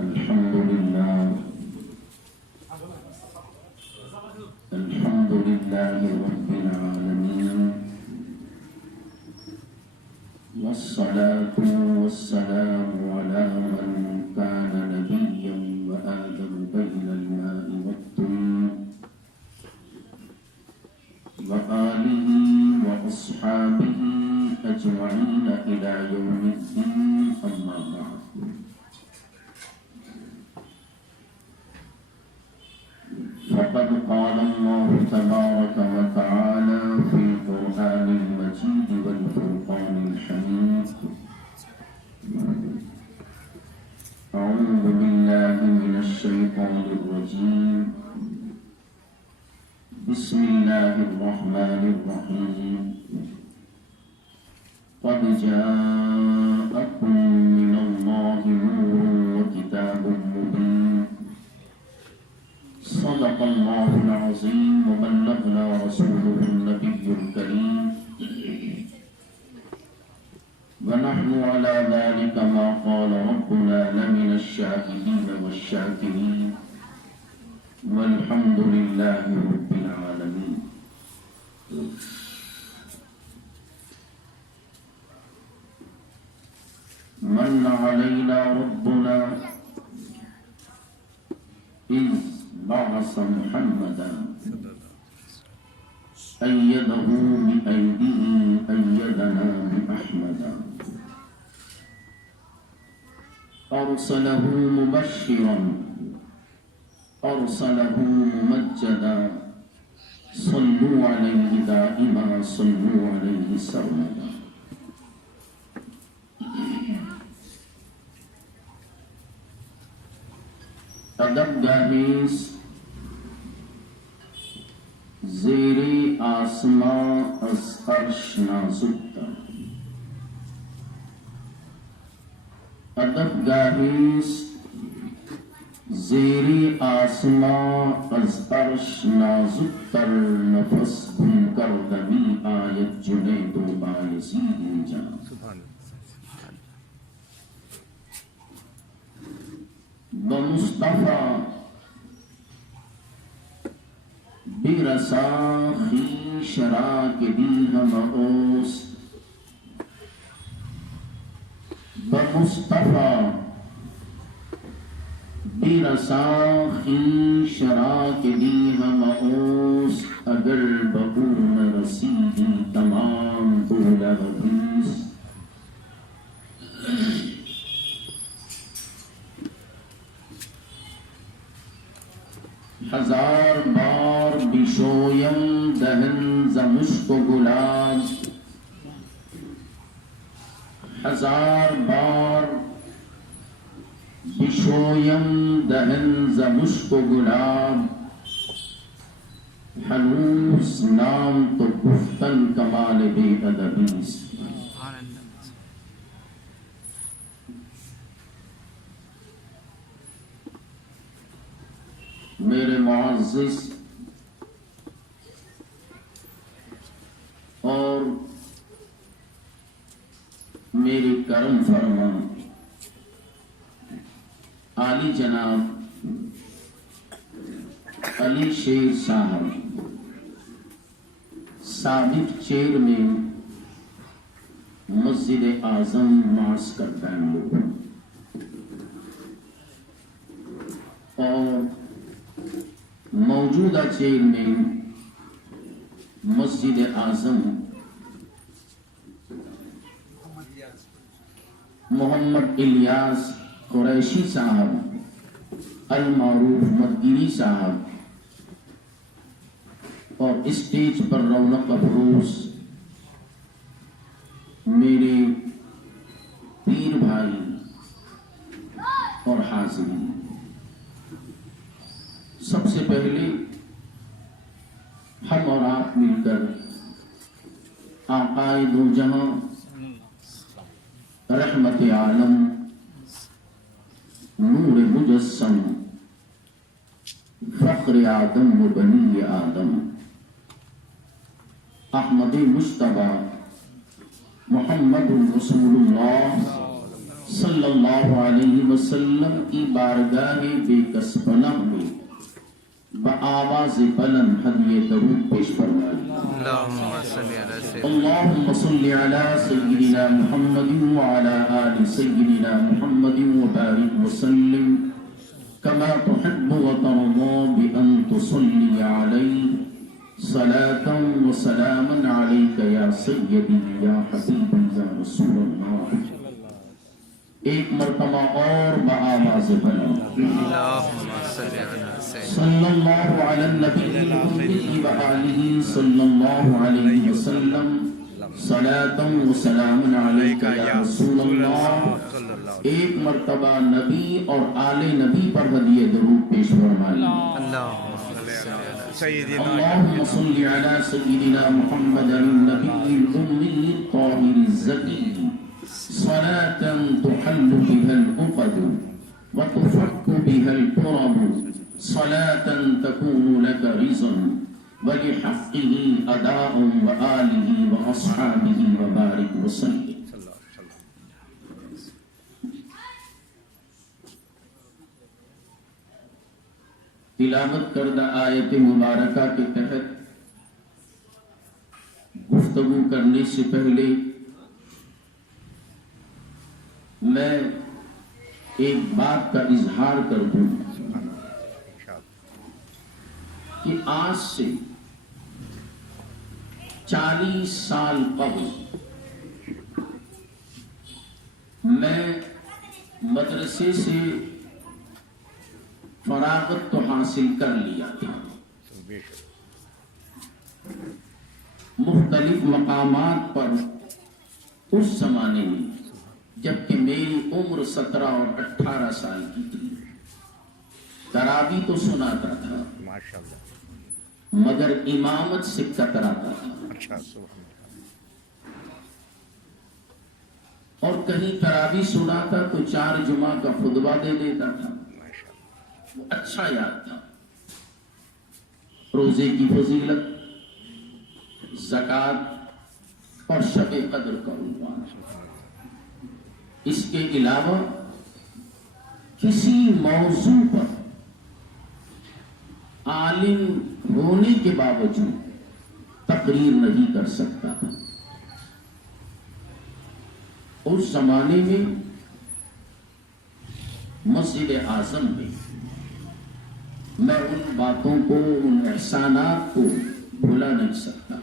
الحمد لله الحمد لله رب العالمين، والصلاة والسلام على من كان نبيا وآدم بين الماء والطين، وآله وأصحابه أجمعين إلى يوم الدين. أما بعد، فقد قال الله تبارك وتعالى في القرآن المجيد والفرقان الحميد: أعوذ بالله من الشيطان الرجيم، بسم الله الرحمن الرحيم. قد جاءكم من الله نور وكتاب مبين، صدق الله العظيم وبلغنا رسوله النبي الكريم، ونحن على ذلك ما قال ربنا لمن الشاهدين والشاكرين، والحمد لله رب العالمين. من علينا ربنا إذ بعث محمدا، أيده بأيده أيدنا بأحمدا، أرسله مبشرا أرسله ممجدا، صلوا عليه دائما صلوا عليه سرمدا. ادب گاہیز زیری آسمان از عرش نازکتر، ادب گاہیز زیری آسمان از عرش نازکتر، نفس گم کردنی آیت جنید و بایزید اینجا. بمصطفى برسا خویش را که دیدم اوست، بمصطفى برسا خویش را که دیدم اوست، اگر به او نرسیدی تمام طول حدیث. ہزار بار بشویم دهن ز مشک و گلاب، ہزار بار بشویم دهن ز مشک و گلاب، هنوز نام تو گفتن کمال بے ادبی است. میرے معزز اور میری کرم فرما عالی جناب علی شیر صاحب، سابق چیئرمین مسجد اعظم معسکر بنگلور، اور موجودہ چیئرمین مسجد اعظم محمد الیاس قریشی صاحب، المعروف مدگیری صاحب، اور اسٹیج پر رونق افروز میرے پیر بھائی اور حاضرین، سب سے پہلے ہم اور آپ مل کر آقائے دو جہاں رحمت عالم نور مجسم فخر آدم و بنی آدم احمد مجتبی محمد رسول اللہ صلی اللہ علیہ وسلم کی بارگاہ بے کس پناہ میں بآواز بلند ہدیہ درود پیش فرمائیں۔ اللہم صلی علی سیدنا محمد وعلی آل سیدنا محمد وبارک وسلم کما تحب وترضى بأن تصلی علیہ صلاة وسلاما علیک یا سیدی یا حبیبی یا رسول اللہ۔ ایک مرتبہ اور بآواز بلند صلی اللہ علی النبی الأمی وآلہ صلی اللہ علیہ وسلم صلاة وسلاما علیک یا رسول اللہ۔ ایک مرتبہ نبی اور آل نبی پر ہدیہ درود پیش فرمائیں۔ اللہم صلی علی سیدنا محمد النبی الأمی الطاہر الزکی صلاة تحل بها العقد وتفك بها الكرب صلاة تكون لك رزا ولحقه أداء وآله وأصحابه وبارك وسلم۔ تلاوت کردہ آیت مبارکہ کے تحت گفتگو کرنے سے پہلے میں ایک بات کا اظہار کر دوں کہ آج سے 40 سال قبل میں مدرسے سے فراغت تو حاصل کر لیا تھا، مختلف مقامات پر اس زمانے میں جبکہ میری عمر 17 اور 18 سال کی تھی۔ تراویح تو سناتا تھا مگر امامت سے کتراتا تھا، اور کہیں تراویح سناتا تو 4 جمعہ کا خطبہ دے دیتا تھا، وہ اچھا یاد تھا۔ روزے کی فضیلت، زکوٰۃ اور شب قدر کا عنوان، اس کے علاوہ کسی موضوع پر عالم ہونے کے باوجود تقریر نہیں کر سکتا تھا۔ اس زمانے میں مسجد اعظم میں میں ان باتوں کو، ان احسانات کو بھلا نہیں سکتا۔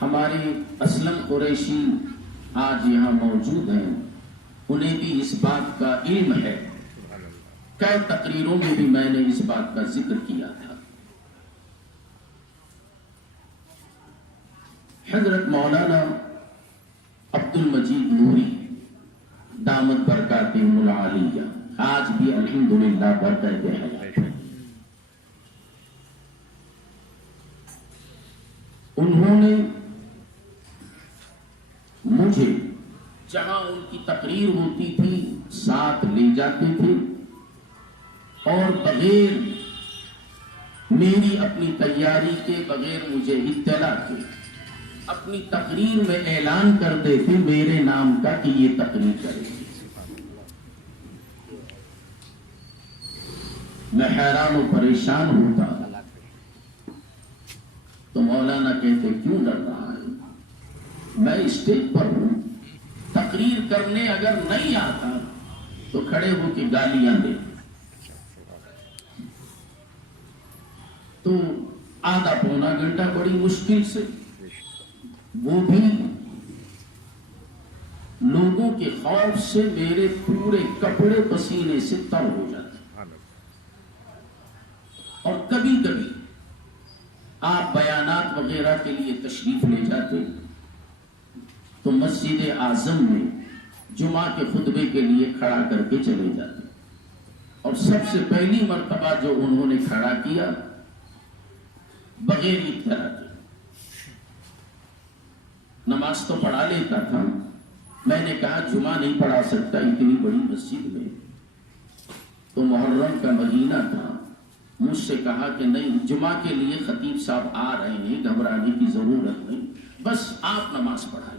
ہمارے اسلم قریشی آج یہاں موجود ہیں، انہیں بھی اس بات کا علم ہے، کئی تقریروں میں بھی میں نے اس بات کا ذکر کیا تھا۔ حضرت مولانا عبد المجید نوری دامت برکاتہم العالیہ آج بھی الحمدللہ برکت حیات ہے۔ انہوں نے مجھے جہاں ان کی تقریر ہوتی تھی ساتھ لے جاتے تھے، اور بغیر میری اپنی تیاری کے، بغیر مجھے اطلاع کے اپنی تقریر میں اعلان کرتے تھے میرے نام کا کہ یہ تقریر کرے گی۔ میں حیران و پریشان ہوتا تو مولانا کہتے کیوں ڈر رہا ہے؟ میں اسٹیج پر ہوں، تقریر کرنے اگر نہیں آتا تو کھڑے ہو کے گالیاں دے، تو آدھا پونا گھنٹہ بڑی مشکل سے، وہ بھی لوگوں کے خوف سے میرے پورے کپڑے پسینے سے تر ہو جاتے، اور کبھی کبھی آپ بیانات وغیرہ کے لیے تشریف لے جاتے تو مسجد اعظم میں جمعہ کے خطبے کے لیے کھڑا کر کے چلے جاتے، اور سب سے پہلی مرتبہ جو انہوں نے کھڑا کیا بغیر اطلاع کے، نماز تو پڑھا لیتا تھا، میں نے کہا جمعہ نہیں پڑھا سکتا اتنی بڑی مسجد میں، تو محرم کا مہینہ تھا، مجھ سے کہا کہ نہیں، جمعہ کے لیے خطیب صاحب آ رہے ہیں، گھبرانے کی ضرورت نہیں، بس آپ نماز پڑھائیں۔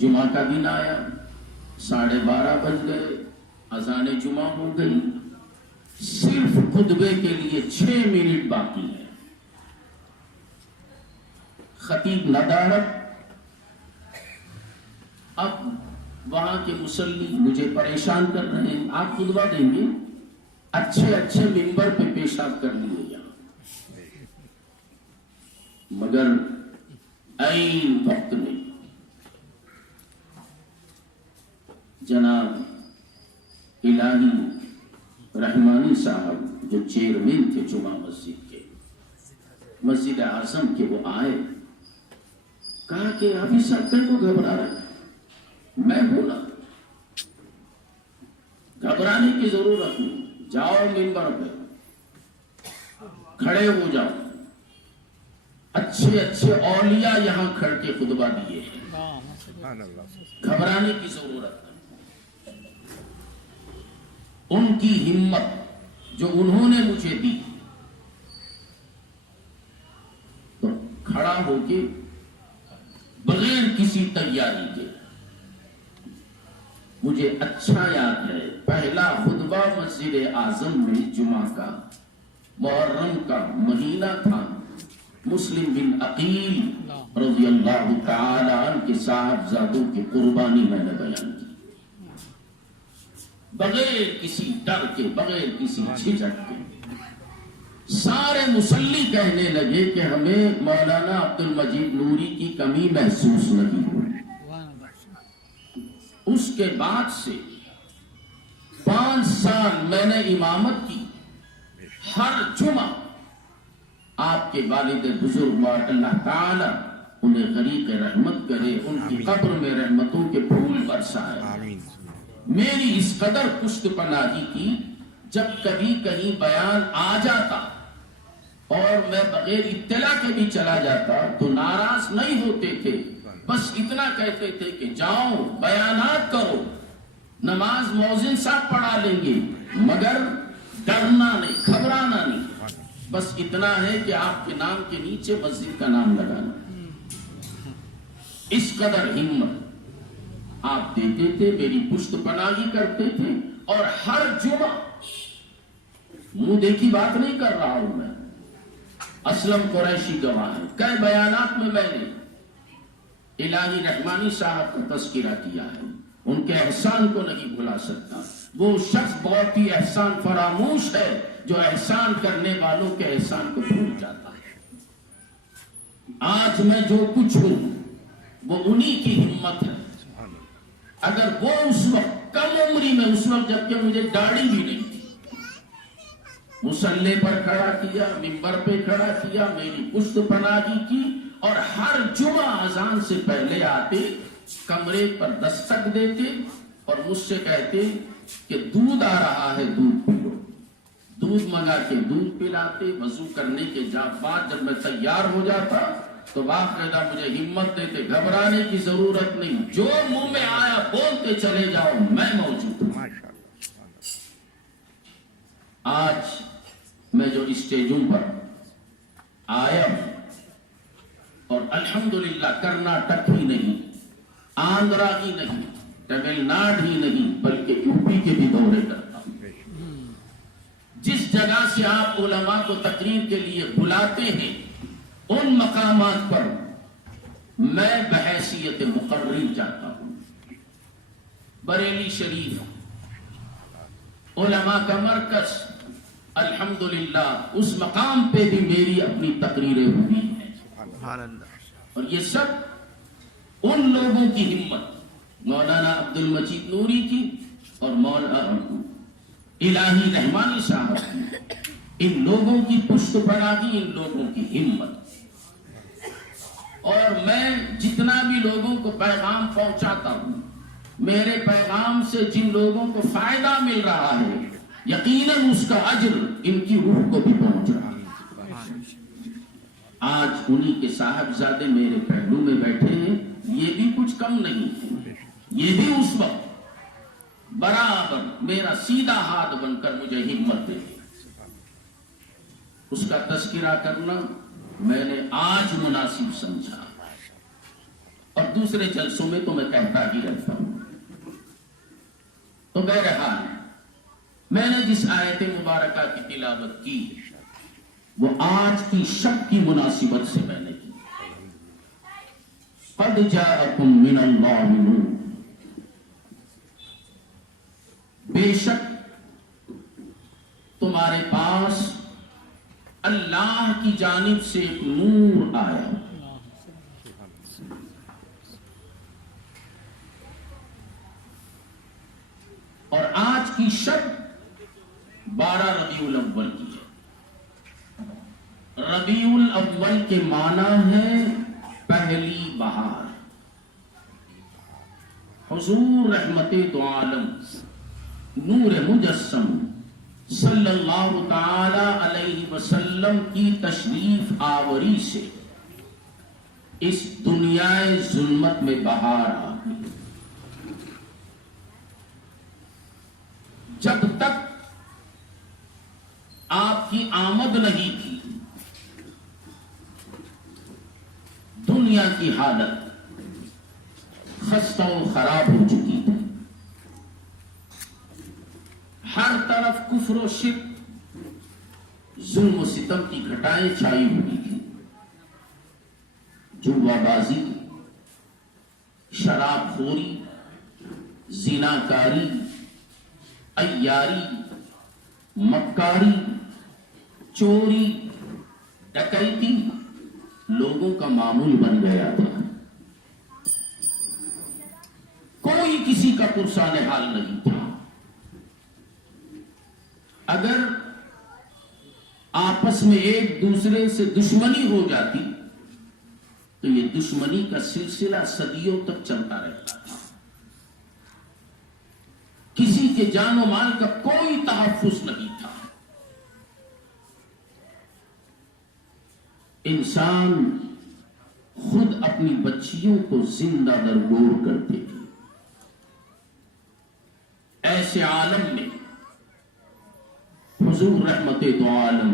جمعہ کا دن آیا، 12:30 بج گئے، اذان جمعہ ہو گئی، صرف خطبے کے لیے 6 منٹ باقی ہے۔ خطیب ندارت، اب وہاں کے مصلی مجھے پریشان کر رہے ہیں، آپ خطبہ دیں گے، اچھے منبر پہ پیشاب کر لیے یہاں، مگر عین وقت میں جناب الہی رحمانی صاحب جو چیئرمین تھے جمعہ مسجد کے، مسجد اعظم کے، وہ آئے، کہا کہ حافظ صاحب کہیں کو گھبرا رہے ہیں، میں ہوں نا، گھبرانے کی ضرورت نہیں، جاؤ منبر پہ کھڑے ہو جاؤ، اچھے اولیاء یہاں کھڑ کے خطبہ دیے ہیں، گھبرانے کی ضرورت نہیں۔ ان کی ہمت جو انہوں نے مجھے دی، تو کھڑا ہو کے بغیر کسی تیاری کے، مجھے اچھا یاد ہے پہلا خطبہ مسجد اعظم میں جمعہ کا، محرم کا مہینہ تھا، مسلم بن عقیل رضی اللہ تعالی عنہ کے صاحبزادوں کی قربانی میں نے بیان کی، بغیر کسی ڈر کے، بغیر کسی جھجک کے۔ سارے مصلی کہنے لگے کہ ہمیں مولانا عبد المجید نوری کی کمی محسوس نہیں ہوئی۔ اس کے بعد سے 5 سال میں نے امامت کی، ہر جمعہ آپ کے والد بزرگ اللہ تعالی انہیں غریق رحمت کرے، ان کی قبر میں رحمتوں کے پھول برسائے، میری اس قدر پشت پناہی کی، جب کبھی کہیں بیان آ جاتا اور میں بغیر اطلاع کے بھی چلا جاتا تو ناراض نہیں ہوتے تھے، بس اتنا کہتے تھے کہ جاؤ بیانات کرو، نماز مؤذن صاحب پڑھا لیں گے، مگر ڈرنا نہیں، گھبرانا نہیں، بس اتنا ہے کہ آپ کے نام کے نیچے مسجد کا نام لگانا۔ اس قدر ہمت آپ دیتے تھے، میری پشت پناہی کرتے تھے، اور ہر جمعہ، منہ دیکھی بات نہیں کر رہا ہوں میں، اسلم قریشی گواہ ہے، کئی بیانات میں نے الہی رحمانی صاحب کا تذکرہ کیا ہے، ان کے احسان کو نہیں بھلا سکتا، وہ شخص بہت ہی احسان فراموش ہے جو احسان کرنے والوں کے احسان کو بھول جاتا ہے۔ آج میں جو کچھ ہوں وہ انہی کی ہمت ہے، اگر وہ اس وقت کم عمری میں، اس وقت جبکہ مجھے داڑھی بھی نہیں تھی، مصلی پر کھڑا کیا، منبر پہ کھڑا کیا، میری پشت پناہی کی، اور ہر جمعہ اذان سے پہلے آتے، کمرے پر دستک دیتے اور مجھ سے کہتے کہ دودھ آ رہا ہے، دودھ پی لو، دودھ منگا کے دودھ پلاتے، وضو کرنے کے بعد جب میں تیار ہو جاتا تو باقاعدہ مجھے ہمت دیتے، گھبرانے کی ضرورت نہیں، جو منہ میں آیا بولتے چلے جاؤ، میں موجود ہوں۔ آج میں جو اسٹیجوں پر آیا ہوں، اور الحمدللہ کرناٹک ہی نہیں، آندھرا ہی نہیں، تمل ناڈ ہی نہیں، بلکہ یو پی کے بھی دورے کرتا ہوں۔ جس جگہ سے آپ علماء کو تقریر کے لیے بلاتے ہیں، ان مقامات پر میں بحیثیت مقرر جاتا ہوں۔ بریلی شریف علماء کا مرکز، الحمدللہ اس مقام پہ بھی میری اپنی تقریریں ہوئی ہیں، اور یہ سب ان لوگوں کی ہمت، مولانا عبد المجید نوری کی اور مولانا الہی رحمانی صاحب کی، ان لوگوں کی پشت پناہی، ان لوگوں کی ہمت، اور میں جتنا بھی لوگوں کو پیغام پہنچاتا ہوں، میرے پیغام سے جن لوگوں کو فائدہ مل رہا ہے، یقیناً اس کا اجر ان کی روح کو بھی پہنچ رہا ہے۔ آج انہی کے صاحبزادے میرے پہلو میں بیٹھے ہیں، یہ بھی کچھ کم نہیں ہے، یہ بھی اس وقت برابر میرا سیدھا ہاتھ بن کر مجھے ہمت دے، اس کا تذکرہ کرنا میں نے آج مناسب سمجھا، اور دوسرے جلسوں میں تو میں کہتا ہی رہتا ہوں. تو بہرحال میں نے جس آیت مبارکہ کی تلاوت کی وہ آج کی شب کی مناسبت سے میں نے کی. قد جاءکم من اللہ نور، بے شک تمہارے پاس اللہ کی جانب سے ایک نور آیا. اور آج کی شب 12 ربیع الاول کی ہے. ربیع الاول کے معنی ہے پہلی بہار. حضور رحمت دو عالم نور مجسم صلی اللہ تعالی علیہ وسلم کی تشریف آوری سے اس دنیا ظلمت میں بہار آ گئی. جب تک آپ کی آمد نہیں تھی دنیا کی حالت خستہ و خراب ہو چکی تھی. ہر طرف کفر و شرک، ظلم و ستم کی گھٹائیں چھائی ہوئی تھی. جوا بازی، شراب خوری، زنا کاری، عیاری، مکاری، چوری، ڈکیتی لوگوں کا معمول بن گیا تھا. کوئی کسی کا پرسان حال نہیں تھا. اگر آپس میں ایک دوسرے سے دشمنی ہو جاتی تو یہ دشمنی کا سلسلہ صدیوں تک چلتا رہتا تھا. کسی کے جان و مال کا کوئی تحفظ نہیں تھا. انسان خود اپنی بچیوں کو زندہ درگور کرتے تھے. ایسے عالم میں حضور رحمت دو عالم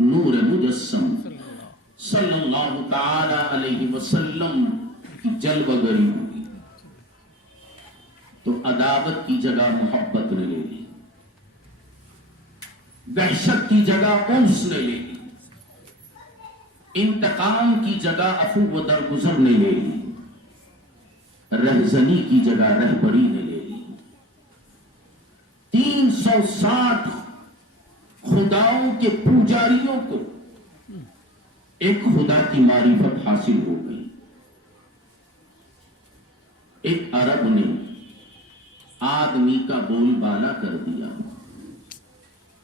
نور مجسم صلی اللہ تعالی علیہ وسلم کی جلوہ گری ہوئی تو عداوت کی جگہ محبت نے لے لی، دہشت کی جگہ انس نے لے لی، انتقام کی جگہ عفو و درگزر نے لے لی، رہزنی کی جگہ رہبری نے لے لی. 360 خداؤں کے پوجاریوں کو ایک خدا کی معرفت حاصل ہو گئی. ایک عرب نے آدمی کا بول بالا کر دیا.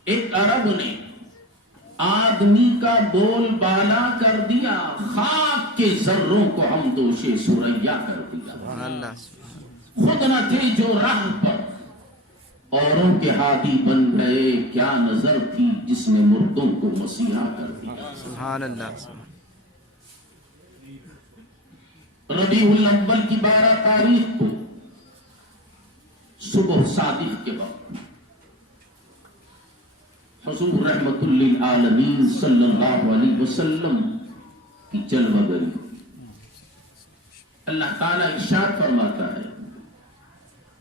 ایک عرب نے آدمی کا بول بالا کر دیا. خاک کے ذروں کو ہم دوشے سریا کر دیا. خود نہ تھے جو راہ پر اوروں کے ہادی بن گئے. کیا نظر تھی جس نے مردوں کو مسیحا کر دیا. سبحان اللہ. ربیع الاول کی 12 تاریخ کو صبح صادق کے وقت حضور رحمت للعالمین صلی اللہ علیہ وسلم کی جلوہ گری. اللہ تعالیٰ ارشاد فرماتا ہے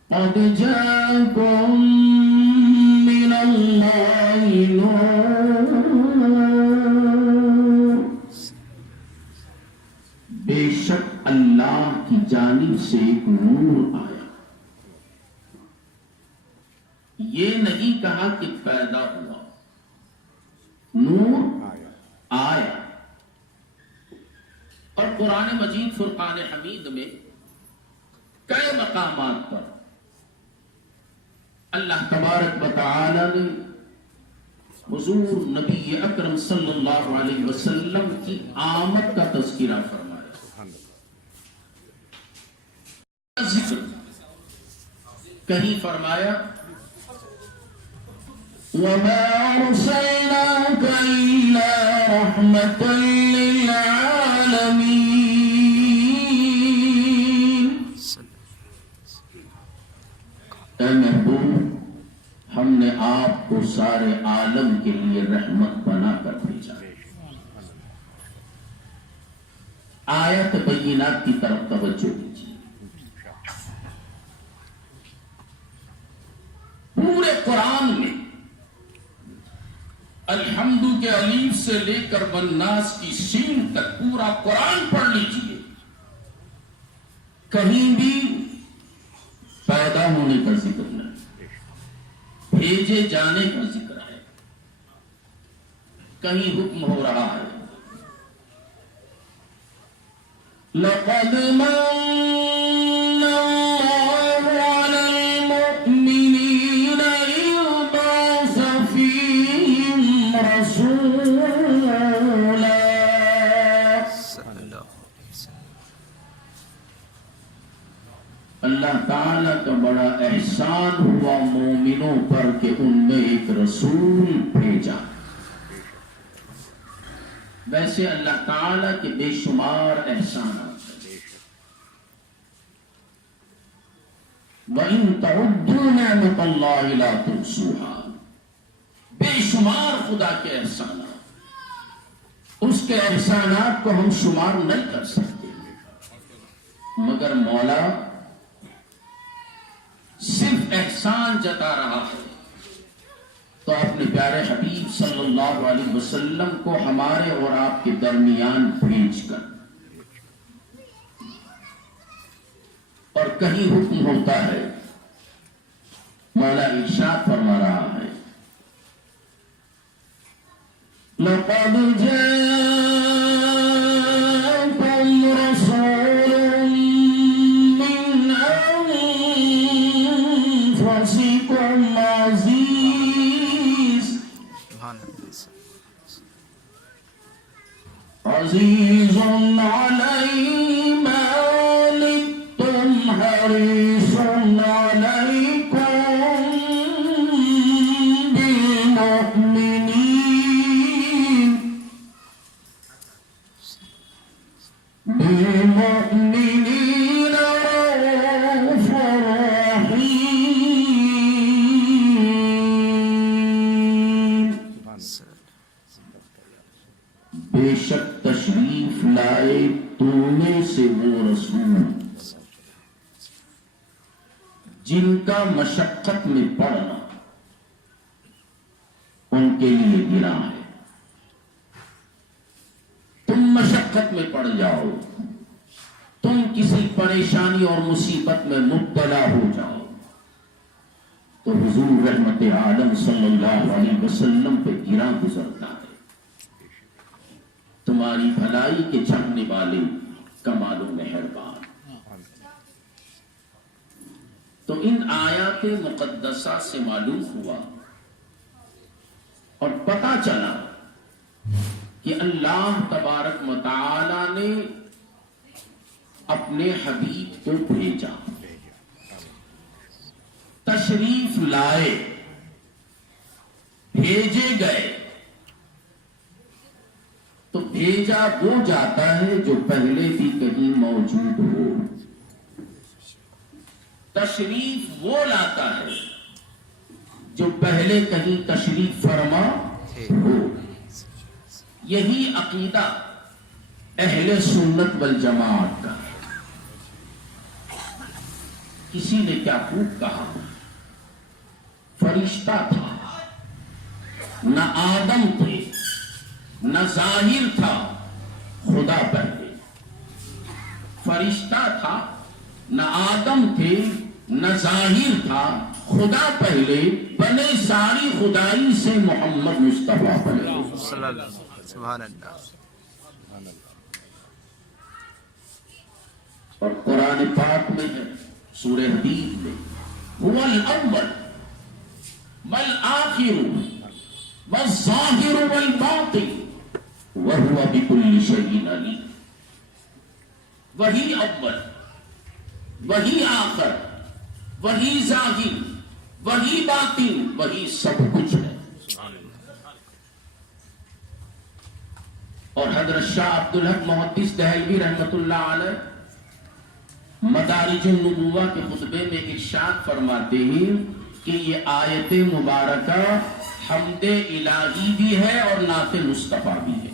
قد جاءکم من اللہ نور، بے شک اللہ کی جانب سے ایک نور آیا. یہ نہیں کہا کہ پیدا ہوا، نور آیا. اور قرآن مجید فرقان حمید میں کئی مقامات پر اللہ تبارک و تعالی نے حضور نبی اکرم صلی اللہ علیہ وسلم کی آمد کا تذکرہ فرمایا. ذکر کہیں فرمایا وَمَا أَرْسَلْنَاكَ إِلَّا رَحْمَةً لِّلْعَالَمِينَ. اے محبوب، ہم نے آپ کو سارے عالم کے لیے رحمت بنا کر بھیجا. آیت بینات کی طرف توجہ دیجیے. پورے قرآن میں الحمد کے الف سے لے کر والناس کی سین تک پورا قرآن پڑھ لیجیے. کہیں بھی پیدا ہونے کا ذکر نہیں، بھیجے جانے کا ذکر ہے، کہیں حکم ہو رہا ہے لقد من الله على المؤمنين إذ بعث فيهم رسولا. اللہ تعالیٰ کا بڑا احسان ہوا مومنوں پر کہ ان میں ایک رسول بھیجا. ویسے اللہ تعالیٰ کے بے شمار احسانات ہیں. وَإِن تَعُدُّوا نِعْمَتَ اللَّهِ لَا تُحْصُوهَا. بے شمار خدا کے احسانات، اس کے احسانات کو ہم شمار نہیں کر سکتے. مگر مولا صرف احسان جتا رہا ہے تو اپنے پیارے حبیب صلی اللہ علیہ وسلم کو ہمارے اور آپ کے درمیان بھیج کر، اور کہیں حکم ہوتا ہے مولا ارشاد فرما رہا ہے لقد جاءكم رسول من أنفسكم عزيز عليه ما عنتم حريص عليكم بالمؤمنين رؤوف رحيم. بے شک تشریف لائے تونے سے وہ رسول جن کا مشقت میں پڑنا ان کے لیے گرا ہے. تم مشقت میں پڑ جاؤ، تم کسی پریشانی اور مصیبت میں مبتلا ہو جاؤ تو حضور رحمت عالم صلی اللہ علیہ وسلم پہ گرا گزرتا ہے. تمہاری بھلائی کے چاہنے والے کمال و مہربان. تو ان آیات مقدسہ سے معلوم ہوا اور پتہ چلا کہ اللہ تبارک و تعالی نے اپنے حبیب کو بھیجا، تشریف لائے، بھیجے گئے. تو بھیجا وہ جاتا ہے جو پہلے بھی کہیں موجود ہو، تشریف وہ لاتا ہے جو پہلے کہیں تشریف فرما ہو. یہی عقیدہ اہل سنت والجماعت کا ہے. کسی نے کیا خوب کہا، فرشتہ تھا، نہ آدم تھے نہ ظاہر تھا، خدا پہلے. فرشتہ تھا، نہ آدم تھے نہ ظاہر تھا، خدا پہلے. بنے ساری خدائی سے محمد مصطفیٰ پہلے. سبحان اللہ. اور قرآن پاک میں ہے سورہ حدید میں هو الاول والآخر والظاہر والباطن وهو بكل شيء علیم. وہی اول، وہی آخر، وہی ظاہر، وہی باطن، وہی سب کچھ ہے. اور حضرت شاہ عبدالحق محدث دہلوی رحمت اللہ علیہ مدارج النبوہ کے خطبے میں ارشاد فرماتے ہیں کہ یہ آیت مبارکہ حمد الہی بھی ہے اور نعت مصطفیٰ بھی ہے.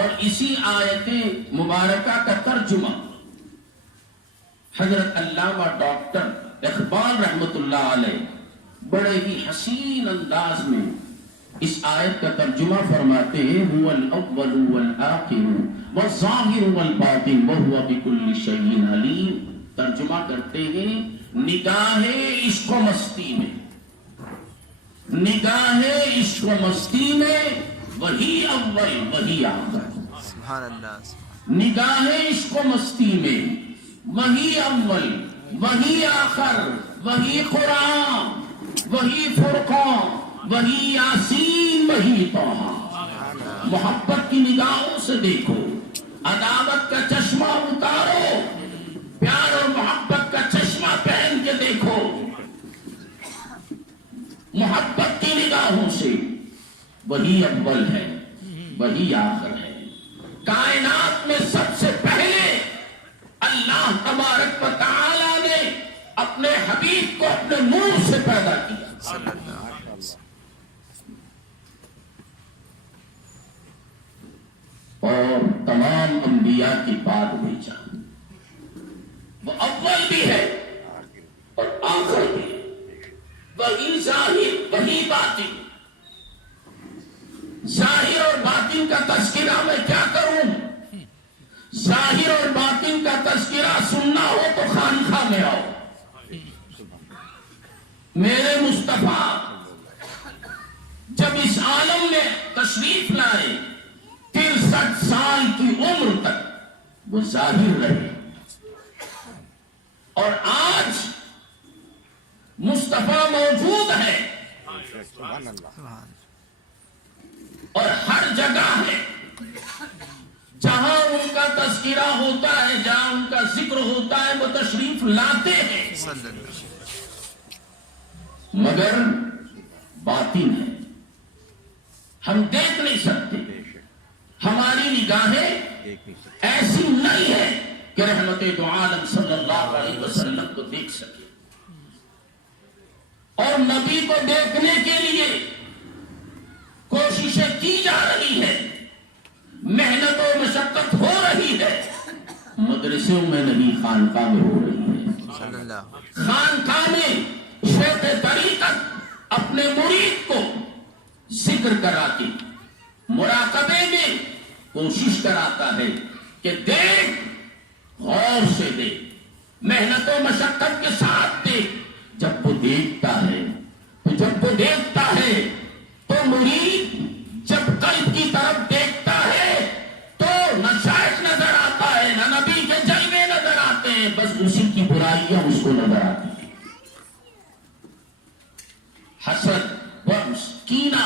اور اسی آیت مبارکہ کا ترجمہ حضرت علامہ ڈاکٹر اقبال رحمت اللہ علیہ بڑے ہی حسین انداز میں اس آیت کا ترجمہ فرماتے ہیں هو الاول والآخر والظاہر والباطن وهو بكل شيء علیم. ترجمہ کرتے ہیں نگاہ عشق و مستی میں، نگاہ عشق و مستی میں وہی اول وہی آخر. سبحان اللہ. نگاہ عشق و مستی میں وہی اول وہی آخر، وہی قرآن وہی فرقان وہی یاسین وہی طہ. محبت کی نگاہوں سے دیکھو، عداوت کا چشمہ اتارو، پیار اور محبت کا چشمہ پہن کے دیکھو. محبت کی نگاہوں سے وہی اول ہے وہی آخر ہے. کائنات میں سب سے پہلے اللہ تبارک و تعالی نے اپنے حبیب کو اپنے نور سے پیدا کیا. صلی اللہ علیہ وسلم. اور تمام انبیاء کے بعد بھیجا. وہ اول بھی ہے اور آخر بھی ہے، وہی ظاہر وہی باطن. ظاہر اور باطن کا تذکرہ میں کیا کروں؟ ظاہر اور باطن کا تذکرہ سننا ہو تو خانقاہ میں آؤ. میرے مصطفیٰ جب اس عالم میں تشریف لائے 63 سال کی عمر تک وہ ظاہر رہے، اور آج مصطفیٰ موجود ہے اور ہر جگہ ہے جہاں ان کا تذکرہ ہوتا ہے، جہاں ان کا ذکر ہوتا ہے وہ تشریف لاتے ہیں. صلی اللہ علیہ وسلم. مگر باطن ہے، ہم دیکھ نہیں سکتے. ہماری نگاہیں ایسی نہیں ہے کہ رحمت دو عالم صلی اللہ علیہ وسلم کو دیکھ سکے. اور نبی کو دیکھنے کے لیے کوششیں کی جا رہی ہے، محنت و مشقت ہو رہی ہے. مدرسوں میں نہیں، خانقاہ میں ہو رہی ہے. صلی اللہ. خانقاہ میں شیخ طریقت اپنے مرید کو ذکر کرا کے مراقبے میں کوشش کراتا ہے کہ دیکھ، غور سے دیکھ، محنت و مشقت کے ساتھ دیکھ. جب وہ دیکھتا ہے تو مرید جب قلب کی طرف دیکھتا ہے تو نہ شیخ نظر آتا ہے، نہ نبی کے جلوے نظر آتے ہیں، بس اسی کی برائیاں اس کو نظر آتی ہیں. حسد، بغض، کینہ،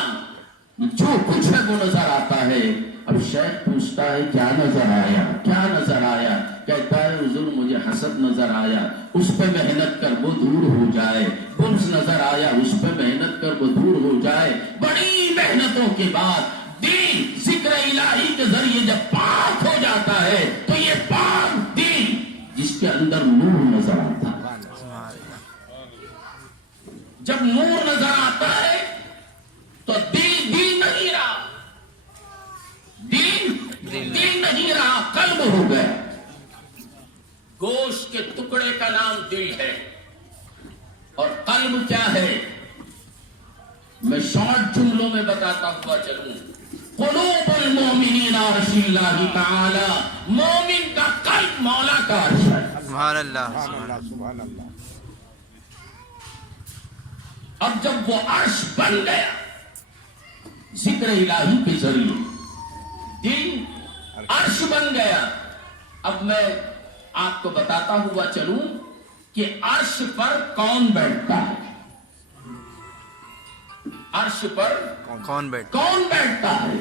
جو کچھ ہے وہ نظر آتا ہے. اب شیخ پوچھتا ہے کیا نظر آیا، کیا نظر آیا؟ کہتا ہے حضور مجھے حسد نظر آیا، اس پہ محنت کر وہ دور ہو جائے. بغض نظر آیا، اس پہ محنت کر وہ دور ہو جائے. بڑی محنتوں کے بعد دین ذکر الہی کے ذریعے جب پاک ہو جاتا ہے تو یہ پاک دین جس کے اندر نور نظر آتا ہے. جب نور نظر آتا ہے تو دین نہیں رہا، دین نہیں رہا، قلب ہو گیا. گوشت کے ٹکڑے کا نام دل ہے اور قلب کیا ہے؟ میں شارٹ جملوں میں بتاتا ہوا چلوں. قلوب المؤمنین عرش اللہ تعالی، مومن کا قلب مولا کا عرش ہے. سبحان اللہ. سبحان اللہ. اب جب وہ عرش بن گیا ذکر الہی کے ذریعے، دل عرش بن گیا. اب میں آپ کو بتاتا ہوا چلوں کہ عرش پر کون بیٹھتا ہے. عرش پر کون بیٹھ کون بیٹھتا ہے؟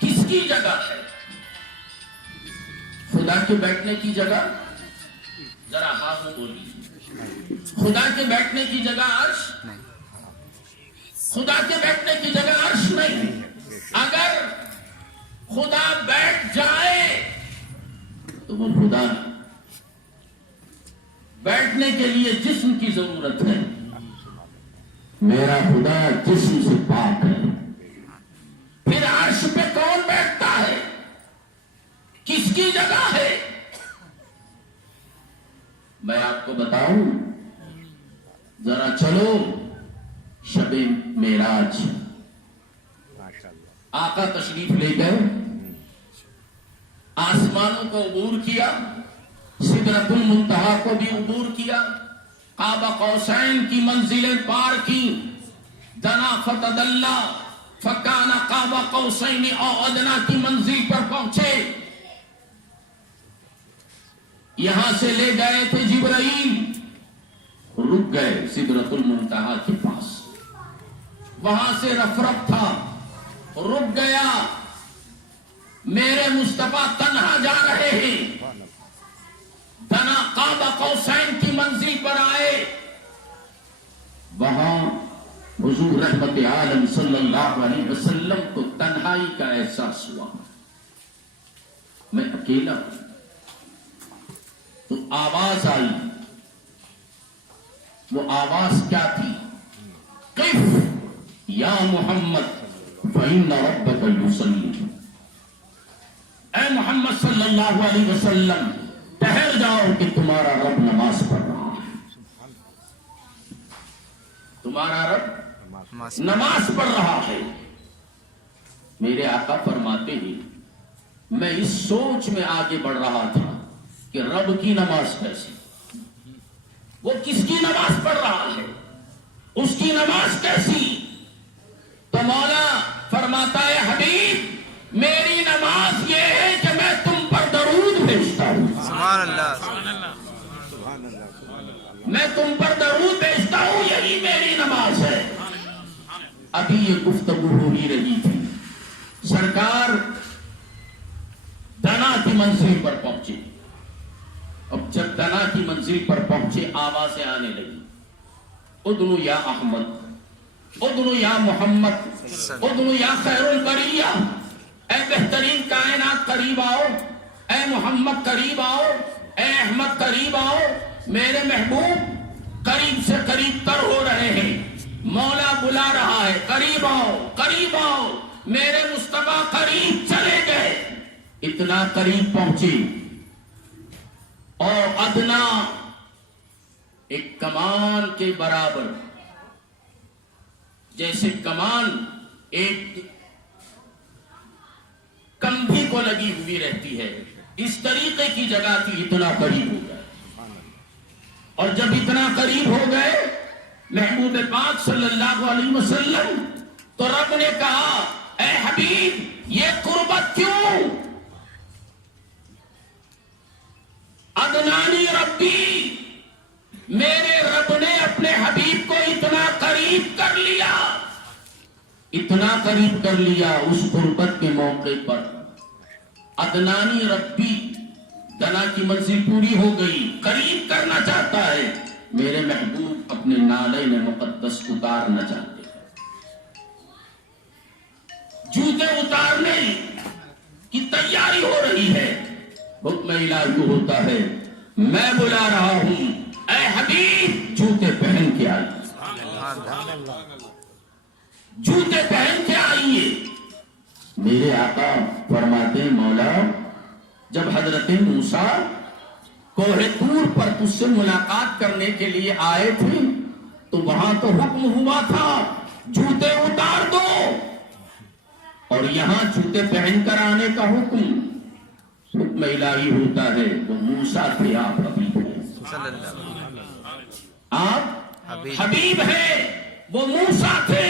کس کی جگہ ہے؟ خدا کے بیٹھنے کی جگہ؟ ذرا ہاتھ میں بولیے. خدا کے بیٹھنے کی جگہ عرش؟ خدا کے بیٹھنے کی جگہ عرش نہیں. اگر خدا بیٹھ جائے تو وہ خدا نہیں. بیٹھنے کے لیے جسم کی ضرورت ہے. میرا خدا جسم سے پاک ہے. پھر عرش پہ کون بیٹھتا ہے؟ کی جگہ ہے؟ میں آپ کو بتاؤں، ذرا چلو شب معراج، آقا تشریف لے گئے، آسمانوں کو عبور کیا، سدرۃ المنتہا کو بھی عبور کیا، قاب قوسین کی منزلیں پار کی، دنا فتدلا فکان قاب قوسین او ادنا کی منزل پر پہنچے۔ یہاں سے لے گئے تھے جبرائیل، رک گئے سدرۃ المنتہا کے پاس، وہاں سے رف رف تھا، رک گیا، میرے مصطفیٰ تنہا جا رہے ہیں، دنا قاب قوسین کی منزل پر آئے، وہاں حضور رحمت عالم صلی اللہ علیہ وسلم کو تنہائی کا احساس ہوا، میں اکیلا ہوں۔ تو آواز آئی، وہ آواز کیا تھی؟ قف یا محمد فإن ربک یصلی، اے محمد صلی اللہ علیہ وسلم ٹھہر جاؤ کہ تمہارا رب نماز پڑھ رہا ہے، تمہارا رب نماز پڑھ رہا ہے۔ میرے آقا فرماتے ہیں میں اس سوچ میں آگے بڑھ رہا تھا کہ رب کی نماز کیسی، وہ کس کی نماز پڑھ رہا ہے، اس کی نماز کیسی؟ تو مولا فرماتا ہے حبیب میری نماز یہ ہے کہ میں تم پر درود بھیجتا ہوں، سبحان اللہ، میں تم پر درود بھیجتا ہوں، یہی میری نماز ہے۔ ابھی یہ گفتگو ہو ہی رہی تھی، سرکار دنا کی منزل پر پہنچے۔ اب جب دنا کی منزل پر پہنچے آوازیں آنے لگی، ادنو یا احمد، ادنو یا محمد، ادنو یا خیر البریہ، اے بہترین کائنات قریب آؤ، اے محمد قریب آؤ، اے احمد قریب آؤ، میرے محبوب قریب سے قریب تر ہو رہے ہیں، مولا بلا رہا ہے، قریب آؤ، قریب آؤ، میرے مصطفیٰ قریب چلے گئے، اتنا قریب پہنچے اور ادنا ایک کمان کے برابر، جیسے کمان ایک کمبھی کو لگی ہوئی رہتی ہے، اس طریقے کی جگہ تھی، اتنا قریب ہو گئے۔ اور جب اتنا قریب ہو گئے محبوب پاک صلی اللہ علیہ وسلم، تو رب نے کہا اے حبیب یہ قربت کیوں؟ ادنانی ربی، میرے رب نے اپنے حبیب کو اتنا قریب کر لیا، اتنا قریب کر لیا اس قربت کے موقع پر۔ ادنانی ربی، دنا کی منزل پوری ہو گئی، قریب کرنا چاہتا ہے، میرے محبوب اپنے نالین مقدس اتارنا چاہتے ہیں، جوتے اتارنے کی تیاری ہو رہی ہے، حکم الہی ہوتا ہے میں بلا رہا ہوں اے حبیب جوتے پہن کے آئیے، جوتے پہن کے آئیے۔ میرے آقا فرماتے ہیں مولا جب حضرت موسیٰ کوہ طور پر تجھ سے ملاقات کرنے کے لیے آئے تھے تو وہاں تو حکم ہوا تھا جوتے اتار دو، اور یہاں جوتے پہن کر آنے کا حکم الہی ہوتا ہے۔ وہ موسیٰ تھے، آپ حبیب ہیں، آپ حبیب ہیں، وہ موسیٰ تھے۔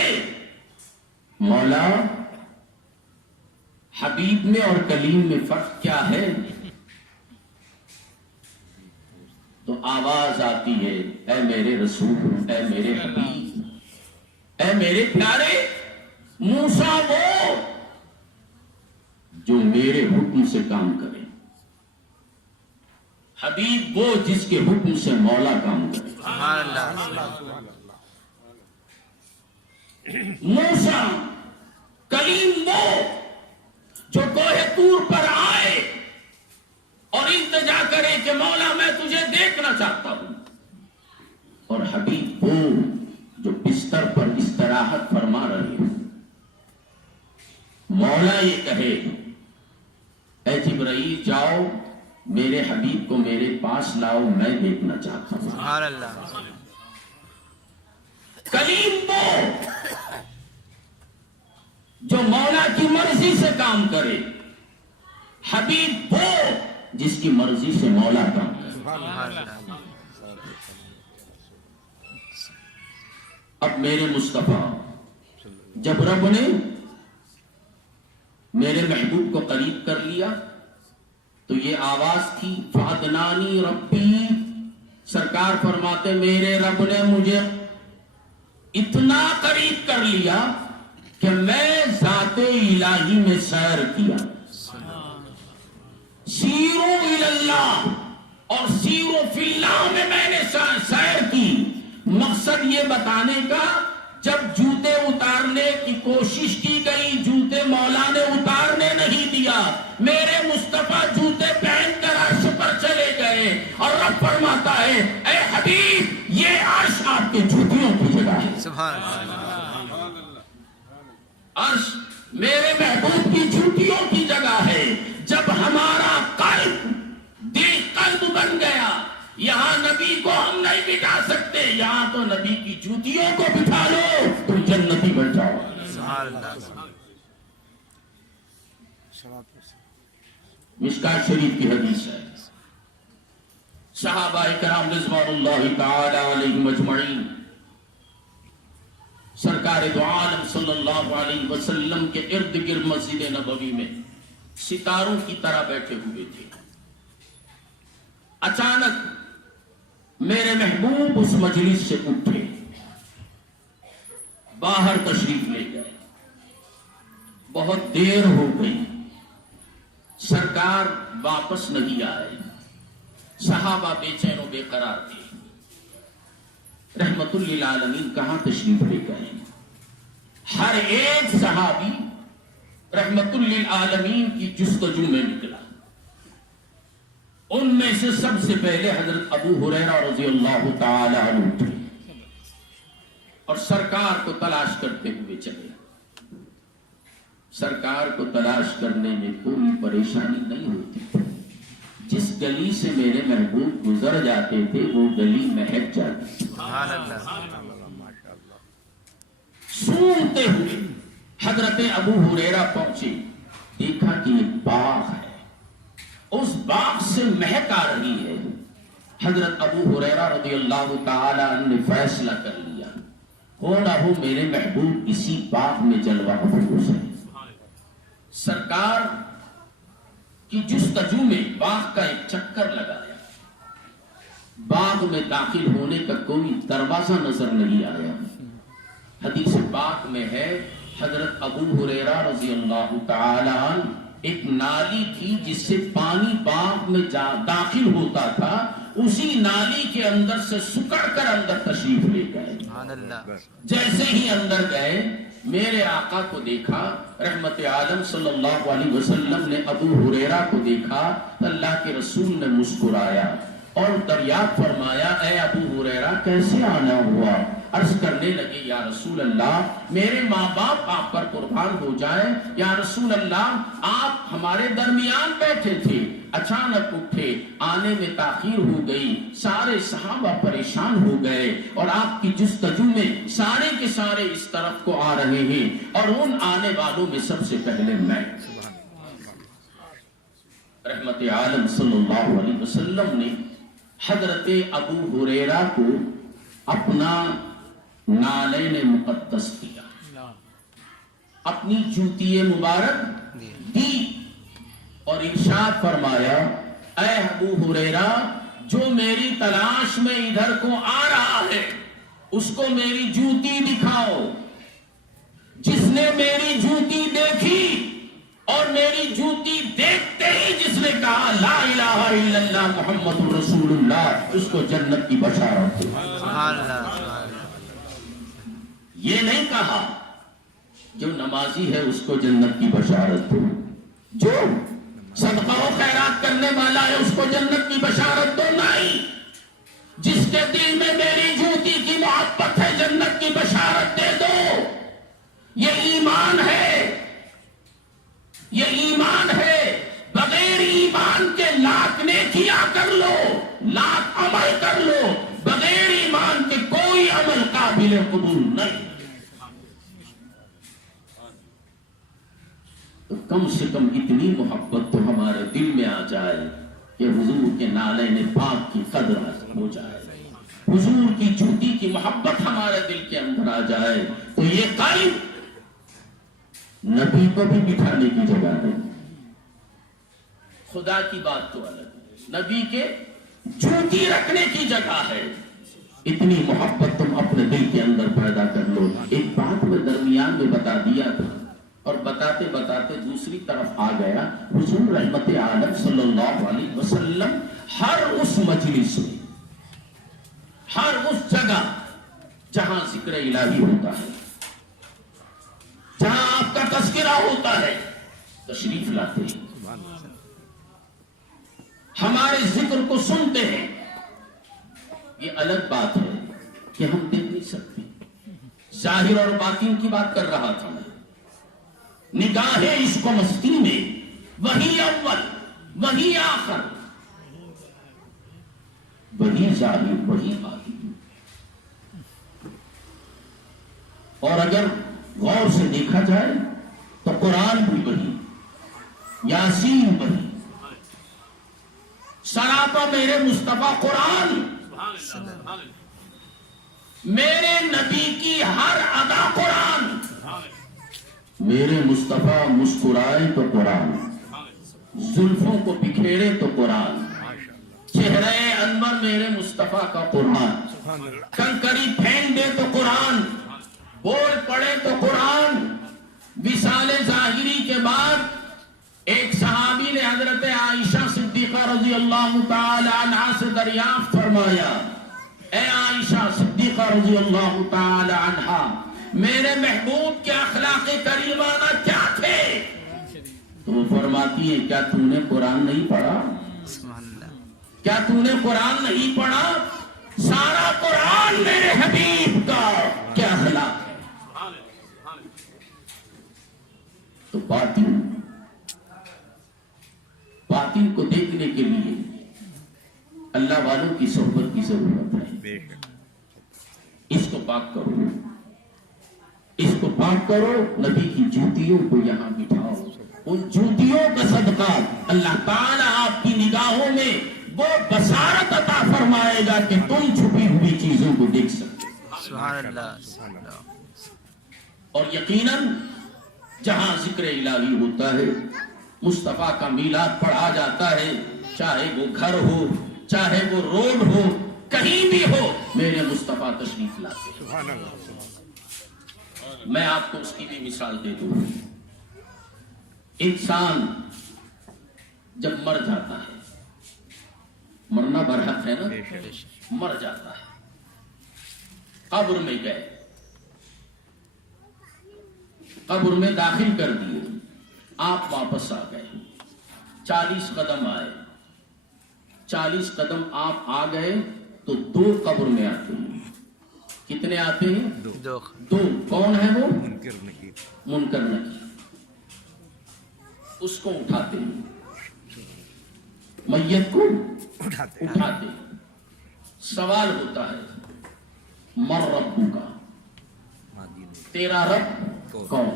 مولا حبیب میں اور کلیم میں فرق کیا ہے؟ تو آواز آتی ہے اے میرے رسول، اے میرے حبیب، اے میرے پیارے، موسیٰ وہ جو میرے حکم سے کام کرے، حبیب وہ جس کے حکم سے مولا کام کرے۔ موسیٰ کلیم وہ جو کوہ طور پر آئے اور التجا کرے کہ مولا میں تجھے دیکھنا چاہتا ہوں، اور حبیب وہ جو بستر پر استراحت فرما رہے ہوں، مولا یہ کہے اے جبرائیل جاؤ میرے حبیب کو میرے پاس لاؤ، میں دیکھنا چاہتا ہوں۔ سبحان اللہ۔ کلیم وہ جو مولا کی مرضی سے کام کرے، حبیب وہ جس کی مرضی سے مولا کام کرے۔ سبحان اللہ۔ اب میرے مصطفیٰ جب رب نے میرے محبوب کو قریب کر لیا تو یہ آواز تھی فَأَدْنَانِي رَبِّي، سرکار فرماتے میرے رب نے مجھے اتنا قریب کر لیا کہ میں ذات الہی میں سیر کیا۔ سیرو اللہ اور سیرو فی اللہ میں نے سیر کی۔ مقصد یہ بتانے کا جب جوتے اتارنے کی کوشش کی گئی، جوتے مولا نے اتارنے نہیں دیا، میرے مصطفیٰ جوتے پہن کر عرش پر چلے گئے اور رب فرماتا ہے اے حبیب یہ عرش آپ کے جوتیوں کی جگہ ہے۔ سبحان اللہ۔ عرش میرے محبوب کی جوتیوں کی جگہ ہے۔ جب ہمارا قلب بن گیا، یہاں نبی کو ہم نہیں بٹھا سکتے، یہاں تو نبی کی جوتیوں کو بٹھا لو تو جنتی بن جاؤ۔ سبحان اللہ۔ مشکات شریف کی حدیث ہے، صحابہ کرام رضوان اللہ تعالی علیہم اجمعین سرکار دو عالم صلی اللہ علیہ وسلم کے ارد گرد مسجد نبوی میں ستاروں کی طرح بیٹھے ہوئے تھے۔ اچانک میرے محبوب اس مجلس سے اٹھے، باہر تشریف لے گئے۔ بہت دیر ہو گئی، سرکار واپس نہیں آئے، صحابہ بے چین و بے قرار تھے۔ رحمت للعالمین کہاں تشریف لے گئے؟ ہر ایک صحابی رحمت للعالمین کی جستجو میں نکلا۔ ان میں سے سب سے پہلے حضرت ابو ہریرہ رضی اللہ تعالی عنہ اٹھے اور سرکار کو تلاش کرتے ہوئے چلے۔ سرکار کو تلاش کرنے میں کوئی پریشانی نہیں ہوتی، جس گلی سے میرے محبوب گزر جاتے تھے وہ گلی مہک جاتی۔ سبحان اللہ۔ سونتے ہوئے حضرت ابو ہریرہ پہنچے، دیکھا کہ ایک باغ ہے، اس باغ سے مہک آ رہی ہے۔ حضرت ابو ہریرہ رضی اللہ تعالی عنہ نے فیصلہ کر لیا ہو نہ ہو میرے محبوب اسی باغ میں جلوہ افروز ہے۔ سرکار کی جستجو میں باغ کا ایک چکر لگایا، باغ میں داخل ہونے کا کوئی دروازہ نظر نہیں آیا۔ حدیث پاک میں ہے حضرت ابو ہریرہ رضی اللہ تعالی عنہ ایک نالی تھی جس سے پانی باغ میں داخل ہوتا تھا، اسی نالی کے اندر سے سکڑ کر اندر تشریف لے گئے۔ سبحان اللہ۔ جیسے ہی اندر گئے میرے آقا کو دیکھا، رحمت عالم صلی اللہ علیہ وسلم نے ابو ہریرہ کو دیکھا، اللہ کے رسول نے مسکرایا اور دریافت فرمایا اے ابو ہریرہ کیسے آنا ہوا؟ عرض کرنے لگے یا رسول اللہ میرے ماں باپ آپ پر قربان ہو جائیں، یا رسول اللہ آپ ہمارے درمیان بیٹھے تھے، اچانک اٹھے، آنے میں تاخیر ہو گئی، سارے صحابہ پریشان ہو گئے اور آپ کی جستجو میں سارے کے سارے اس طرف کو آ رہے ہیں اور ان آنے والوں میں سب سے پہلے میں۔ رحمت عالم صلی اللہ علیہ وسلم نے حضرت ابو ہریرہ کو اپنا نالین مقدس دیا، اپنی جوتی مبارک دی اور ارشاد فرمایا اے ابو ہریرہ جو میری تلاش میں ادھر کو آ رہا ہے اس کو میری جوتی دکھاؤ۔ جس نے میری جوتی دیکھی اور میری جوتی دیکھتے ہی جس نے کہا لا الہ الا اللہ محمد رسول اللہ، اس کو جنت کی بشارت ہو۔ سبحان اللہ۔ یہ نہیں کہا جو نمازی ہے اس کو جنت کی بشارت ہو، جو صدقہ و خیرات کرنے والا ہے اس کو جنت کی بشارت دو، نہیں، جس کے دل میں میری جوتی کی محبت ہے جنت کی بشارت دے دو۔ یہ ایمان ہے، یہ ایمان ہے۔ بغیر نیکیاں کر لو، لاکھ عمل کر لو، بغیر ایمان کے کوئی عمل قابل قبول نہیں۔ تو کم سے کم اتنی محبت تو ہمارے دل میں آ جائے کہ حضور کے نالین پاک کی قدر ہو جائے، حضور کی جوتی کی محبت ہمارے دل کے اندر آ جائے، تو یہ قلب نبی کو بھی بٹھانے کی جگہ نہیں۔ خدا کی بات تو الگ ہے، نبی کے جوتی رکھنے کی جگہ ہے۔ اتنی محبت تم اپنے دل کے اندر پیدا کر لو۔ ایک بات میں درمیان میں بتا دیا تھا اور بتاتے بتاتے دوسری طرف آ گیا۔ حضور رحمت عالم صلی اللہ علیہ وسلم ہر اس مجلس میں، ہر اس جگہ جہاں ذکر الہی ہوتا ہے، جہاں آپ کا تذکرہ ہوتا ہے، تشریف لاتے ہیں، ہمارے ذکر کو سنتے ہیں۔ یہ الگ بات ہے کہ ہم دیکھ نہیں سکتے، ظاہر اور باطن کی بات کر رہا تھا میں۔ نگاہ عشق و مستی میں وہی اول، وہی آخر، وہی ظاہر، وہی باطن۔ اور اگر غور سے دیکھا جائے تو قرآن بھی وہی، یاسین وہی، سراپا میرے مصطفیٰ قرآن، میرے نبی کی ہر ادا قرآن، میرے مصطفیٰ مسکرائے تو قرآن، زلفوں کو بکھیرے تو قرآن، چہرہ انور میرے مصطفیٰ کا قرآن، کنکری پھینک دے تو قرآن، بول پڑے تو قرآن۔ وصال ظاہری کے بعد ایک صحابی نے حضرت عائشہ صدیقہ رضی اللہ تعالی عنہا سے دریافت فرمایا، اے عائشہ صدیقہ رضی اللہ تعالی عنہا، میرے محبوب کے اخلاق کریمانہ کیا تھے؟ تو وہ فرماتی ہے، کیا تو نے قرآن نہیں پڑھا؟ کیا تو نے قرآن نہیں پڑھا؟ سارا قرآن میرے حبیب کا کیا اخلاق ہے۔ تو باطن کو دیکھنے کے لیے اللہ والوں کی صحبت کی ضرورت ہے۔ اس کو پاک کرو، اس کو پاک کرو، نبی کی جوتیوں کو یہاں بٹھاؤ۔ ان جوتیوں کا صدقہ اللہ تعالیٰ آپ کی نگاہوں میں وہ بصارت عطا فرمائے گا کہ تم چھپی ہوئی چیزوں کو دیکھ سکتے۔ سبحان اللہ۔ اور یقیناً جہاں ذکر الہی ہوتا ہے، مصطفیٰ کا میلاد پڑھا جاتا ہے، چاہے وہ گھر ہو، چاہے وہ روڈ ہو، کہیں بھی ہو، میرے مصطفیٰ تشریف لاتے ہیں۔ میں آپ کو اس کی بھی مثال دے دوں۔ انسان جب مر جاتا ہے، مرنا برحق ہے نا، مر جاتا ہے، قبر میں گئے، قبر میں داخل کر دیے، آپ واپس آ گئے، 40 قدم آئے، 40 قدم آپ آ گئے تو 2 قبر میں آتے ہیں۔ کتنے آتے ہیں؟ 2۔ کون ہے وہ؟ منکر نکیر۔ اس کو اٹھاتے ہیں، میت کو اٹھاتے ہیں۔ سوال ہوتا ہے، مر ربو کا، تیرا رب کون؟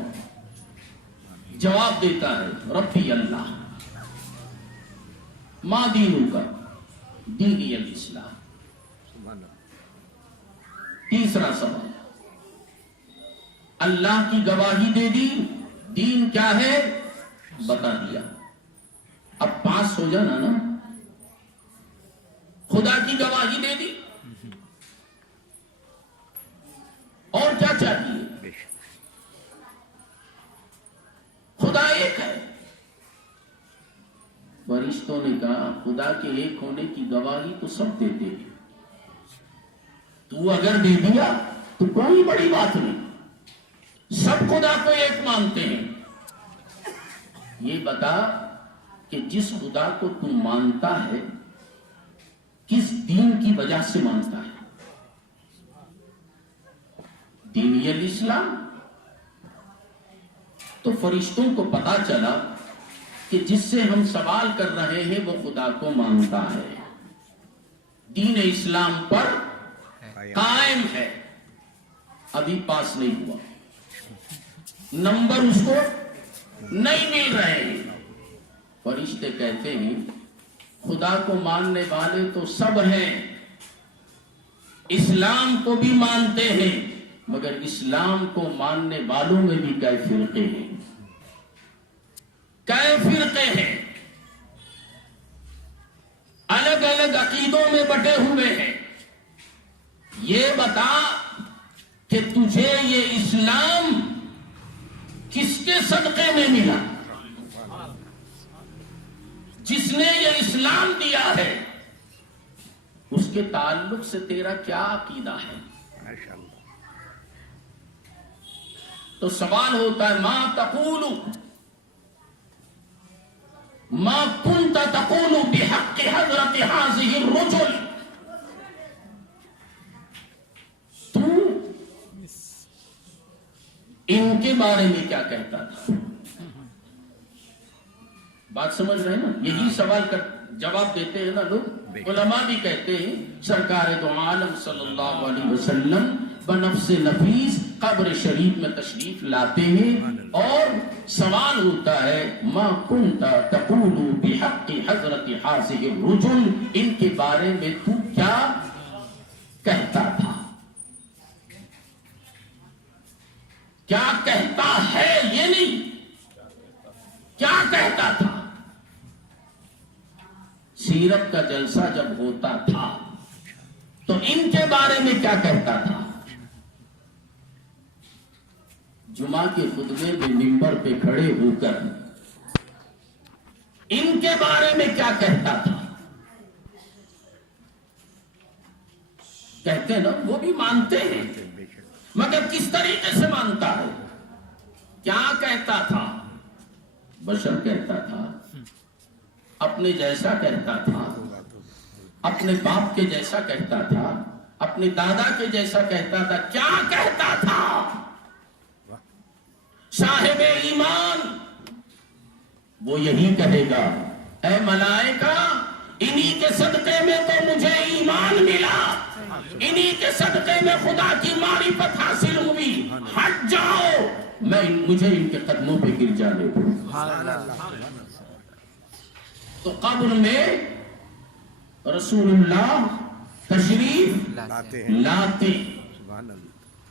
جواب دیتا ہے، ربی اللہ۔ ما دینو کا، دینی الاسلام۔ تیسرا سوال، اللہ کی گواہی دے دی، دین کیا ہے بتا دیا، اب پاس ہو جانا نا۔ خدا کی گواہی دے دی، اور کیا چاہیے؟ خدا ایک ہے۔ فرشتوں نے کہا، خدا کے ایک ہونے کی گواہی تو سب دیتے ہیں، تو اگر دے دیا تو کوئی بڑی بات نہیں، سب خدا کو ایک مانتے ہیں۔ یہ بتا کہ جس خدا کو تو مانتا ہے کس دین کی وجہ سے مانتا ہے؟ دینی الاسلام۔ تو فرشتوں کو پتا چلا کہ جس سے ہم سوال کر رہے ہیں وہ خدا کو مانتا ہے، دین اسلام پر قائم ہے، ابھی پاس نہیں ہوا، نمبر اس کو نہیں مل رہے ہیں۔ فرشتے کہتے ہیں خدا کو ماننے والے تو سب ہیں، اسلام کو بھی مانتے ہیں، مگر اسلام کو ماننے والوں میں بھی کئی فرقے ہیں، کئی فرقے ہیں، الگ الگ عقیدوں میں بٹے ہوئے ہیں۔ یہ بتا کہ تجھے یہ اسلام کس کے صدقے میں ملا؟ جس نے یہ اسلام دیا ہے اس کے تعلق سے تیرا کیا عقیدہ ہے؟ تو سوال ہوتا ہے ما تقول ما كنت تقول بحق حضرت هذه الرجل، تو ان کے بارے میں کیا کہتا تھا؟ بات سمجھ رہے ہیں نا؟ یہی سوال کر جواب دیتے ہیں نا لوگ۔ علماء بھی کہتے ہیں سرکار دو عالم صلی اللہ علیہ وسلم بنفس نفیس قبر شریف میں تشریف لاتے ہیں اور سوال ہوتا ہے ما کنت تقول بحق حضرت هذه الرجل، ان کے بارے میں تو کیا کہتا تھا، کیا کہتا ہے، یہ نہیں کیا کہتا تھا۔ سیرت کا جلسہ جب ہوتا تھا تو ان کے بارے میں کیا کہتا تھا؟ جمعہ کے خطبے میں منبر پہ کھڑے ہو کر ان کے بارے میں کیا کہتا تھا؟ کہتے ہیں نا وہ بھی مانتے ہیں، مگر کس طریقے سے مانتا ہے، کیا کہتا تھا؟ بشر کہتا تھا، اپنے جیسا کہتا تھا، اپنے باپ کے جیسا کہتا تھا، اپنے دادا کے جیسا کہتا تھا، کیا کہتا تھا؟ صاحب ایمان وہ یہی کہے گا اے ملائکہ انہی کے صدقے میں تو مجھے ایمان ملا، انہی کے صدقے میں خدا کی معرفت حاصل ہوئی، ہٹ جاؤ، مجھے ان کے قدموں پہ گر جانے دو۔ تو قبر میں رسول اللہ تشریف لاتے،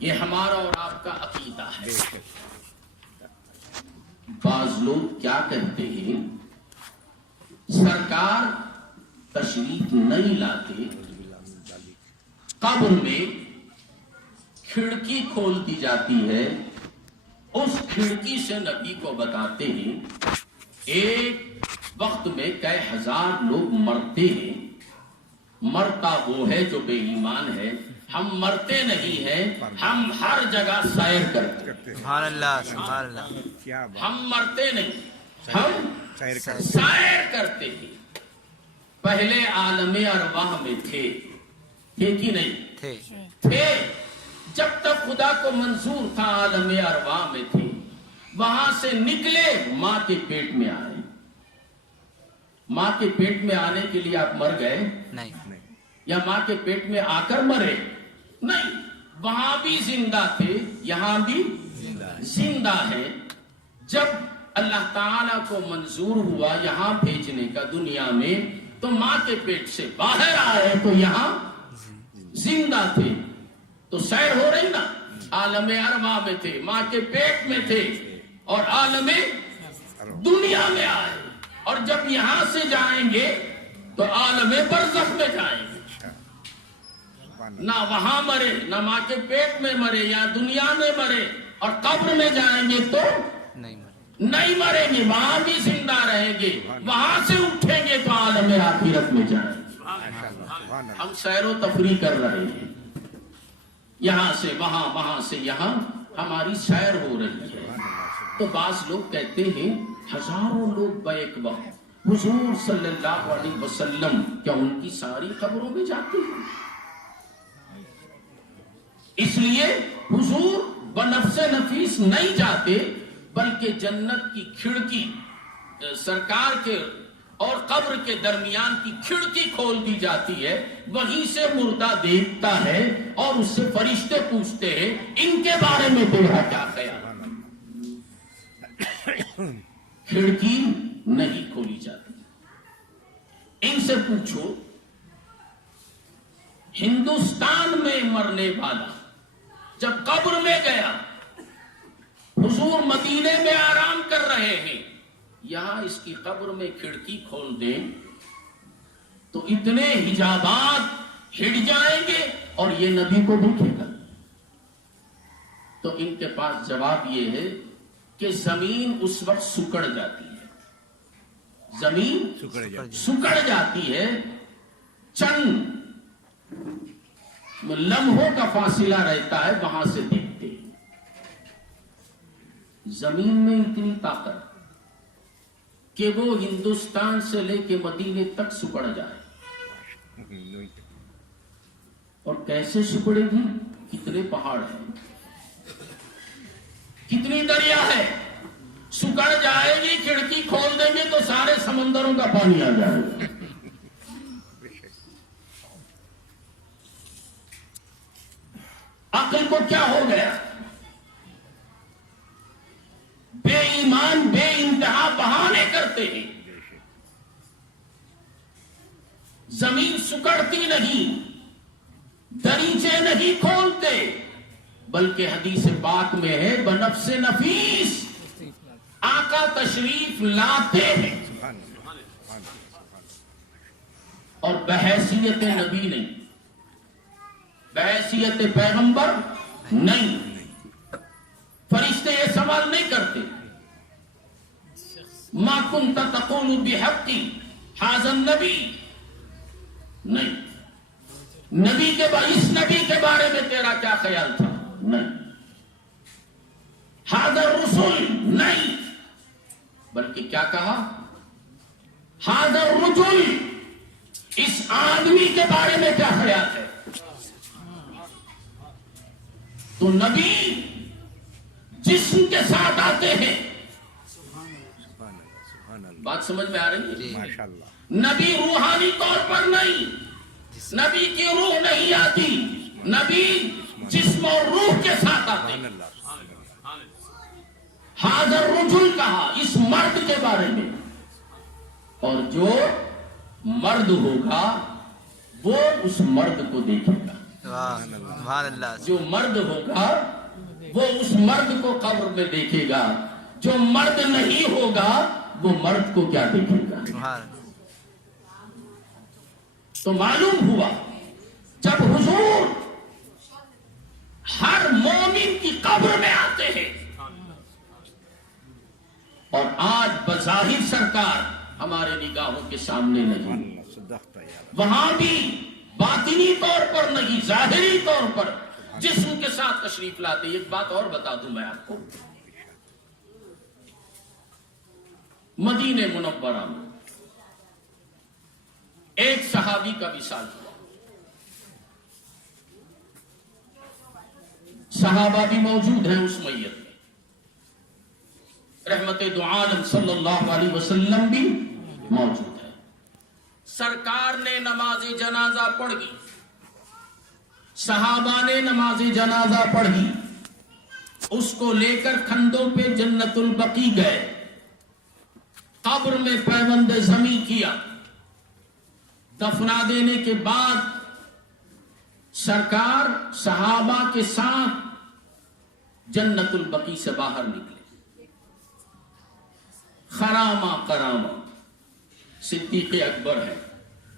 یہ ہمارا اور آپ کا عقیدہ ہے۔ بعض لوگ کیا کہتے ہیں سرکار تشریف نہیں لاتے، قبر میں کھڑکی کھول دی جاتی ہے، اس کھڑکی سے نبی کو بتاتے ہیں ایک وقت میں کئی ہزار لوگ مرتے ہیں، مرتا وہ ہے جو بے ایمان ہے، ہم مرتے نہیں ہیں، ہم ہر جگہ سیر کرتے ہیں۔ سبحان اللہ سبحان اللہ، ہم مرتے نہیں، ہم سیر کرتے ہیں۔ پہلے عالم ارواح میں تھے کہ نہیں تھے، جب تک خدا کو منظور تھا عالم ارواح میں تھے، وہاں سے نکلے ماں کے پیٹ میں آئے۔ ماں کے پیٹ میں آنے کے لیے آپ مر گئے نہیں، یا ماں کے پیٹ میں آ کر مرے؟ نہیں، وہاں بھی زندہ تھے، یہاں بھی زندہ ہے۔ جب اللہ تعالیٰ کو منظور ہوا یہاں بھیجنے کا دنیا میں، تو ماں کے پیٹ سے باہر آئے تو یہاں زندہ تھے۔ تو سیر ہو رہی نا، عالم ارواح میں تھے، ماں کے پیٹ میں تھے، اور عالم دنیا میں آئے، اور جب یہاں سے جائیں گے تو عالم برزخ میں جائیں گے۔ نہ وہاں مرے، نہ ماں کے پیٹ میں مرے یا دنیا میں مرے، اور قبر میں جائیں گے تو نہیں مریں گے، وہاں بھی زندہ رہیں گے، وہاں سے اٹھیں گے تو عالم آخرت میں جائیں گے۔ ہم سیر و تفریح کر رہے ہیں، یہاں سے وہاں، وہاں سے یہاں، ہماری سیر ہو رہی ہے۔ تو بعض لوگ کہتے ہیں ہزاروں لوگ بیک وقت حضور صلی اللہ علیہ وسلم کیا ان کی ساری قبروں میں جاتے ہیں؟ اس لیے حضور بنفس نفیس نہیں جاتے، بلکہ جنت کی کھڑکی سرکار کے اور قبر کے درمیان کی کھڑکی کھول دی جاتی ہے، وہیں سے مردہ دیکھتا ہے اور اس سے فرشتے پوچھتے ہیں ان کے بارے میں تیرا کیا خیال؟ کھڑکی نہیں کھولی جاتی، ان سے پوچھو ہندوستان میں مرنے والا جب قبر میں گیا، حضور مدینے میں آرام کر رہے ہیں، یہاں اس کی قبر میں کھڑکی کھول دیں تو اتنے حجابات ہٹ جائیں گے اور یہ نبی کو دیکھے گا۔ تو ان کے پاس جواب یہ ہے کہ زمین اس وقت سکڑ جاتی ہے، زمین سکڑ جاتی ہے، چند لمحوں کا فاصلہ رہتا ہے، وہاں سے دیکھتے ہیں۔ زمین میں اتنی طاقت کہ وہ ہندوستان سے لے کے مدینے تک سکڑ جائے، اور کیسے سکڑے گی؟ کتنے پہاڑ ہیں، کتنی دریا ہے، سکڑ جائے گی، کھڑکی کھول دیں گے تو سارے سمندروں کا پانی آ جائے گا۔ عقل کو کیا ہو گیا؟ بے ایمان بے انتہا بہانے کرتے ہیں۔ زمین سکڑتی نہیں، دریچے نہیں کھولتے، بلکہ حدیث پاک میں ہے بنفس نفیس، آقا تشریف لاتے ہیں اور بحیثیت نبی نہیں، بحیثیت پیغمبر نہیں۔ فرشتے یہ سوال نہیں کرتے ما کنت تقول بحقی ھذا النبی، نہیں، نبی کے اس نبی کے بارے میں تیرا کیا خیال تھا؟ نہیں، ھذا الرسول، نہیں، بلکہ کیا کہا؟ ھذا الرجل، اس آدمی کے بارے میں کیا خیال ہے؟ تو نبی جسم کے ساتھ آتے ہیں، بات سمجھ میں آ رہی ہے؟ نبی روحانی طور پر نہیں، نبی کی روح نہیں آتی، نبی جسم اور روح کے ساتھ آتے ہیں۔ حاضر رجل کہا اس مرد کے بارے میں، اور جو مرد ہوگا وہ اس مرد کو دیکھے گا، سبحان اللہ، جو مرد ہوگا وہ اس مرد کو قبر میں دیکھے گا، جو مرد نہیں ہوگا وہ مرد کو کیا دیکھے گا؟ تو معلوم ہوا جب حضور ہر مومن کی قبر میں آتے ہیں، اور آج بظاہر سرکار ہمارے نگاہوں کے سامنے نہیں، وہاں بھی باطنی طور پر نہیں، ظاہری طور پر جسم کے ساتھ تشریف لاتے۔ ایک بات اور بتا دوں میں آپ کو، مدینہ منورہ میں ایک صحابی کا وصال ہوا، صحابہ بھی موجود ہیں اس میت میں، رحمت دو عالم صلی اللہ علیہ وسلم بھی موجود ہے۔ سرکار نے نماز جنازہ پڑھی، صحابہ نے نماز جنازہ پڑھی، اس کو لے کر کندھوں پہ جنت البقیع گئے، قبر میں پیوند زمیں کیا، دفنا دینے کے بعد سرکار صحابہ کے ساتھ جنت البقیع سے باہر نکلے۔ خرامہ کرامہ صدیق اکبر ہے،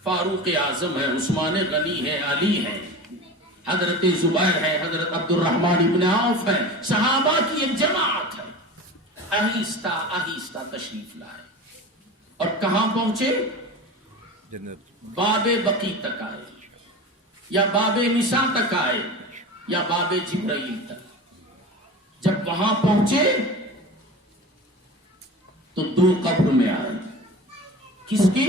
فاروق اعظم ہے، عثمان غنی ہے، علی ہے، حضرت زبیر ہے، حضرت عبد الرحمن ابن عوف ہے، صحابہ کی ایک جماعت ہے، آہستہ آہستہ تشریف لائے اور کہاں پہنچے؟ باب بقیع تک آئے، یا باب نساء تک آئے، یا باب جبرائیل تک۔ جب وہاں پہنچے تو دو قبر میں آئے، کس کی؟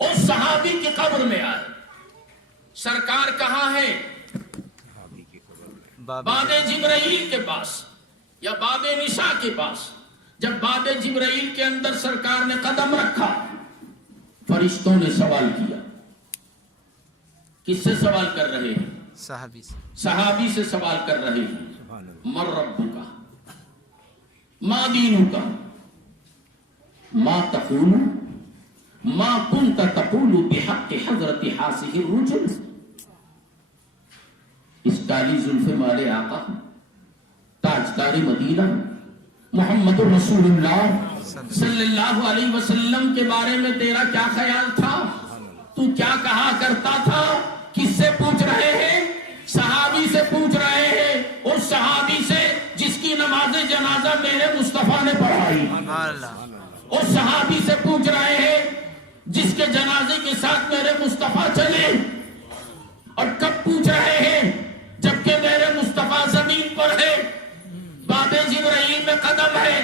اس صحابی کی قبر میں آئے۔ سرکار کہاں ہے؟ باب جبرائیل کے پاس یا باب نساء کے پاس۔ جب باب جبرائیل کے اندر سرکار نے قدم رکھا، فرشتوں نے سوال کیا. کس سے سوال کر رہے ہیں؟ صحابی سے. صحابی سے سوال کر رہے ہیں. من ربک، ما دینک، ما تقول، ما كنت تقول بحق حضرت حاسح الرجل. اس کالی زلف والے آقا، تاجدار مدینہ، محمد رسول اللہ صلی اللہ علیہ وسلم کے بارے میں تیرا کیا خیال تھا؟ تو کیا کہا کرتا تھا؟ کس سے پوچھ رہے ہیں؟ صحابی سے پوچھ رہے ہیں. اس صحابی سے جس کی نماز جنازہ میرے مصطفیٰ نے پڑھائی. اس صحابی سے پوچھ رہے ہیں جس کے جنازے کے ساتھ میرے مصطفیٰ چلے. اور کب پوچھ رہے ہیں؟ جبکہ میرے مصطفیٰ زمین پر ہے، باب جبرائیل میں قدم ہے،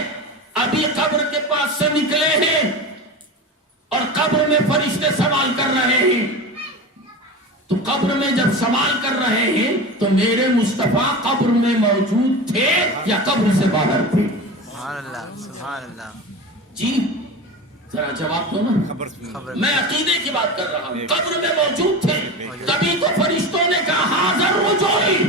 ابھی قبر کے پاس سے نکلے ہیں اور قبر میں فرشتے سوال کر رہے ہیں. تو قبر میں جب سوال کر رہے ہیں تو میرے مصطفیٰ قبر میں موجود تھے یا قبر سے باہر تھے؟ سبحان اللہ، سبحان اللہ. جی ذرا جواب دو نا. میں عقیدے کی بات کر رہا ہوں. قبر میں موجود تھے، تبھی تو فرشتوں نے کہا حاضر رجوعی،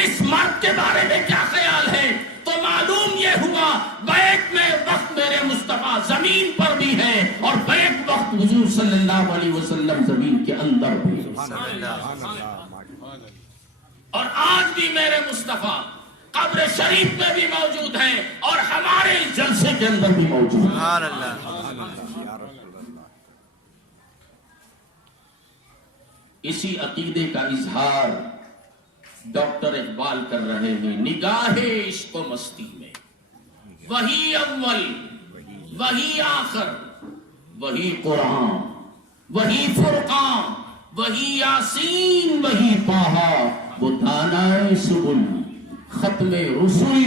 اس مرد کے بارے میں کیا خیال ہے؟ تو معلوم یہ ہوا بیک میں وقت میرے مصطفیٰ زمین پر بھی ہے اور بیک وقت حضور صلی اللہ علیہ وسلم زمین کے اندر بھی. اور آج بھی میرے مصطفیٰ قبر شریف میں بھی موجود ہیں اور ہمارے اس جلسے کے اندر بھی موجود ہیں. سبحان اللہ. اسی عقیدے کا اظہار ڈاکٹر اقبال کر رہے ہیں. نگاہ عشق و مستی میں وہی اول، وہی آخر، وہی قرآن، وہی فرقان، وہی یاسین، وہی طٰہٰ، وہ دانائے سبل، ختم رسول،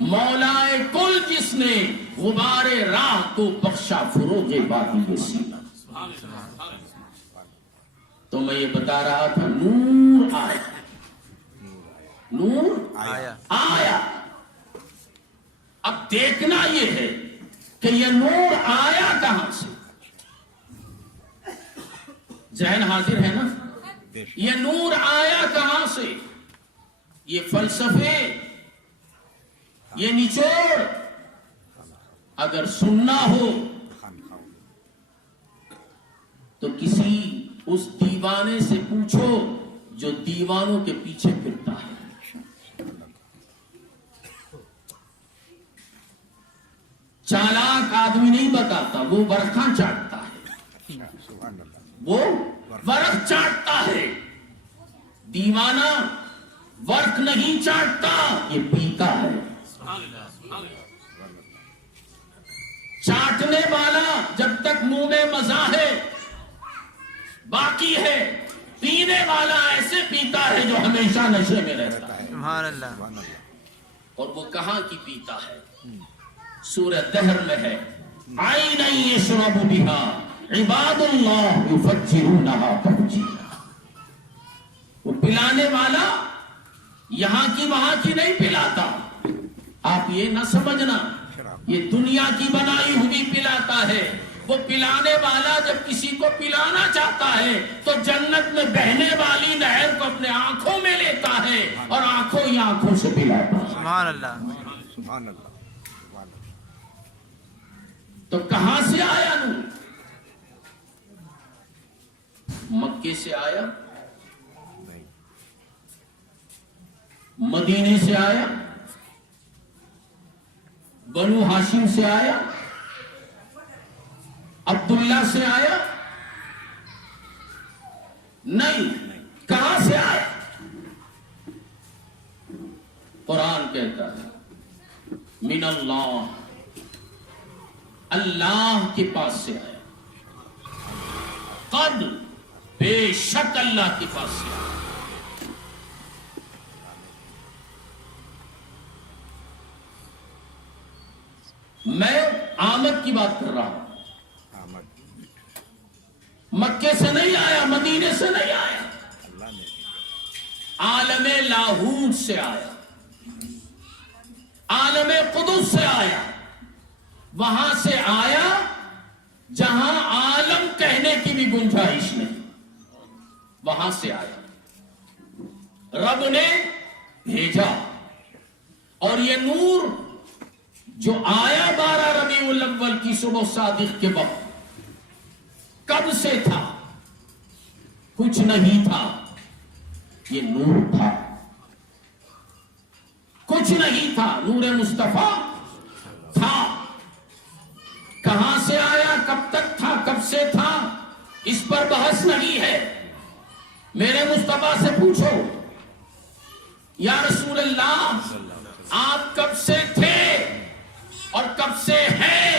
مولائے کل، جس نے غبار راہ کو بخشا فروغ بادی سینہ. تو میں یہ بتا رہا تھا نور آیا، نور آیا. اب دیکھنا یہ ہے کہ یہ نور آیا کہاں سے. ذہن حاضر ہے نا؟ یہ نور آیا کہاں سے؟ یہ فلسفے، یہ نچوڑ اگر سننا ہو تو کسی اس دیوانے سے پوچھو جو دیوانوں کے پیچھے پھرتا ہے. چالاک آدمی نہیں بتاتا، وہ برکھاں چاٹتا ہے، وہ ورق چاٹتا ہے. دیوانہ ورق نہیں چاٹتا، یہ پیتا ہے. چاٹنے والا جب تک منہ میں مزہ ہے باقی ہے، پینے والا ایسے پیتا ہے جو ہمیشہ نشے میں رہتا ہے. سبحان اللہ. اور وہ کہاں کی پیتا ہے؟ سورہ دہر میں ہے، عَيْنًا يَشْرَبُ بِهَا عِبَادُ اللَّهِ يُفَجِّرُونَهَا تَفْجِيرًا. وہ پلانے والا یہاں کی وہاں کی نہیں پلاتا. آپ یہ نہ سمجھنا یہ دنیا کی بنائی ہوئی پلاتا ہے. وہ پلانے والا جب کسی کو پلانا چاہتا ہے تو جنت میں بہنے والی نہر کو اپنے آنکھوں میں لیتا ہے اور آنکھوں ہی آنکھوں سے پلاتا ہے. سبحان اللہ. سبحان اللہ. تو کہاں سے آیا نور؟ مکے سے آیا، مدینے سے آیا، بنو ہاشم سے آیا، عبداللہ سے آیا؟ نہیں. کہاں سے آیا؟ قرآن کہتا ہے من اللہ، اللہ کے پاس سے آیا. قد، بے شک اللہ کے پاس سے آیا. میں آمد کی بات کر رہا ہوں. مکے سے نہیں آیا، مدینے سے نہیں آیا، عالم لاہوت سے آیا، عالم قدس سے آیا. وہاں سے آیا جہاں عالم کہنے کی بھی گنجائش نہیں، وہاں سے آیا، رب نے بھیجا۔ اور یہ نور جو آیا 12 ربیع الاول کی صبح صادق کے وقت، کب سے تھا؟ کچھ نہیں تھا، یہ نور تھا۔ کچھ نہیں تھا، نور مصطفیٰ تھا۔ کہاں سے آیا، کب تک تھا، کب سے تھا، اس پر بحث نہیں ہے۔ میرے مصطفیٰ سے پوچھو، یا رسول اللہ آپ کب سے تھے اور کب سے ہیں؟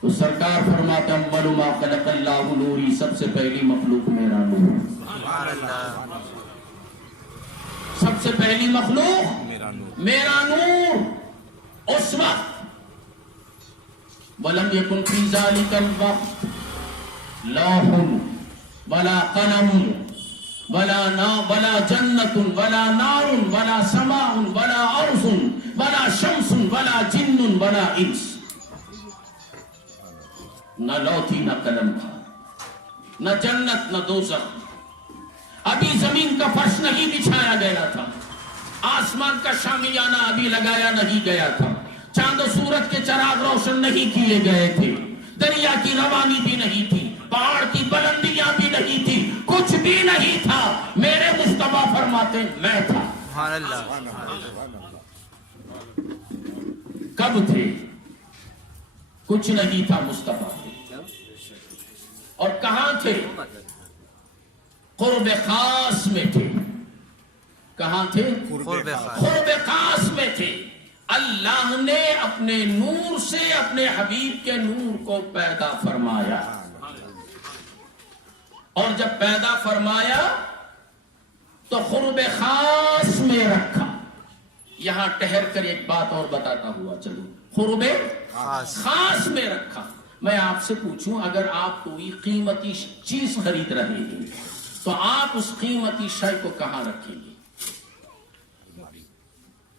تو سرکار فرماتے ہیں اول ما خلق اللہ نوری، سب سے پہلی مخلوق میرا نور۔ سبحان اللہ، سب سے پہلی مخلوق میرا نور۔ اس وقت وَلَمْ يَكُنْ فِي ذَلِكَ الْوَقْتِ لَوْحٌ وَلَا قَلَمٌ وَلَا جَنَّةٌ وَلَا نَارٌ وَلَا سَمَاءٌ وَلَا أَرْضٌ وَلَا شَمْسٌ وَلَا جِنٌّ وَلَا إِنسٌ۔ نہ لو تھی، نہ قلم تھا، نہ جنت، نہ دوزخ۔ ابھی زمین کا فرش نہیں بچھایا گیا تھا، آسمان کا شامیانہ ابھی لگایا نہیں گیا تھا، چاند و سورج کے چراغ روشن نہیں کیے گئے تھے، دریا کی روانی بھی نہیں تھی، پہاڑ کی بلندیاں بھی نہیں تھی، کچھ بھی نہیں تھا۔ میرے مصطفیٰ فرماتے میں تھا۔ سبحان اللہ، کب تھے؟ کچھ نہیں تھا، مصطفیٰ تھے۔ اور کہاں تھے؟ قرب خاص میں تھے۔ کہاں تھے؟ قرب خاص، قرب خاص میں تھے۔ اللہ نے اپنے نور سے اپنے حبیب کے نور کو پیدا فرمایا، اور جب پیدا فرمایا تو قرب خاص میں رکھا۔ یہاں ٹھہر کر ایک بات اور بتاتا ہوا چلو، قرب خاص میں رکھا۔ میں آپ سے پوچھوں، اگر آپ کوئی قیمتی چیز خرید رہے ہیں تو آپ اس قیمتی شے کو کہاں رکھیں گے؟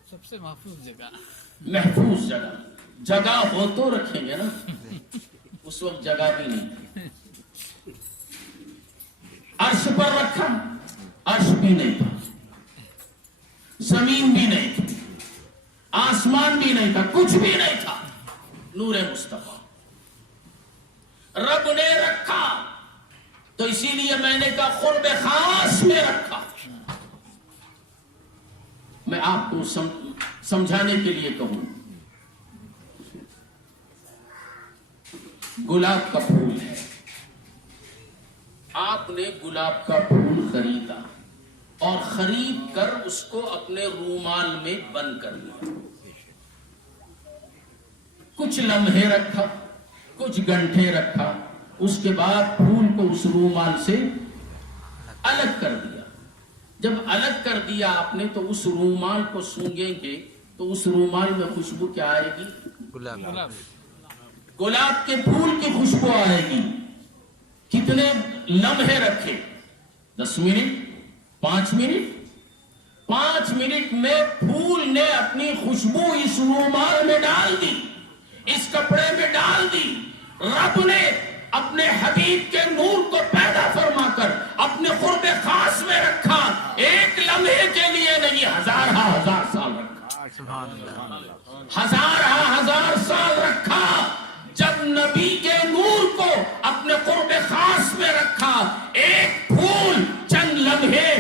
سب سے محفوظ جگہ، محفوظ جگہ۔ جگہ ہو تو رکھیں گے نا، اس وقت جگہ بھی نہیں تھی۔ عرش پر رکھا، عرش بھی نہیں تھا، زمین بھی نہیں تھی، آسمان بھی نہیں تھا، کچھ بھی نہیں تھا، نور مصطفیٰ رب نے رکھا۔ تو اسی لیے میں نے کہا قرب خاص میں رکھا۔ میں آپ کو سمجھانے کے لیے کہوں، گلاب کا پھول ہے، آپ نے گلاب کا پھول خریدا اور خرید کر اس کو اپنے رومال میں بند کر لیا، کچھ لمحے رکھا، کچھ گھنٹے رکھا، اس کے بعد پھول کو اس رومال سے الگ کر دیا۔ جب الگ کر دیا آپ نے تو اس رومال کو سونگیں گے تو اس رومال میں خوشبو کیا آئے گی؟ گلاب، گلاب کے پھول کی خوشبو آئے گی۔ کتنے لمحے رکھے؟ 10 منٹ، 5 منٹ؟ 5 منٹ میں پھول نے اپنی خوشبو اس رومال میں ڈال دی، اس کپڑے میں ڈال دی۔ رب نے اپنے حبیب کے نور کو پیدا فرما کر اپنے قرب خاص میں رکھا، ایک لمحے کے لیے نہیں، ہزار سال رکھا، سبحان اللہ، ہزار سال رکھا۔ جب نبی کے نور کو اپنے قرب خاص میں رکھا، ایک پھول چند لمحے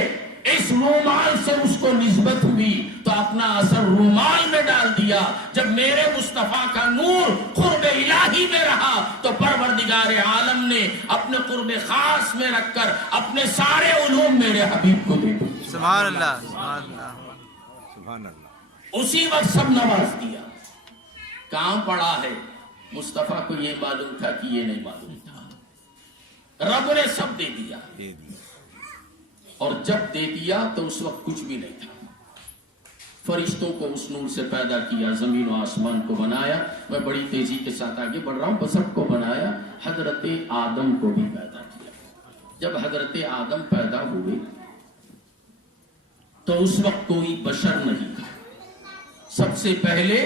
اس رومال سے اس کو نسبت ہوئی تو اپنا اثر رومال میں ڈال دیا۔ جب میرے مصطفیٰ کا نور قرب الہی میں رہا تو پروردگار عالم نے اپنے قرب خاص میں رکھ کر اپنے سارے علوم میرے حبیب کو دے دیے۔ سبحان اللہ، سبحان اللہ، سبحان اللہ۔ اسی وقت سب نواز دیا۔ کہاں پڑا ہے؟ مصطفیٰ کو یہ معلوم تھا کہ یہ نہیں معلوم تھا، رب نے سب دے دیا۔ اور جب دے دیا تو اس وقت کچھ بھی نہیں تھا۔ فرشتوں کو اس نور سے پیدا کیا، زمین و آسمان کو بنایا۔ میں بڑی تیزی کے ساتھ آگے بڑھ رہا ہوں، سب کو بنایا۔ حضرت آدم کو بھی پیدا کیا۔ جب حضرت آدم پیدا ہوئے تو اس وقت کوئی بشر نہیں تھا، سب سے پہلے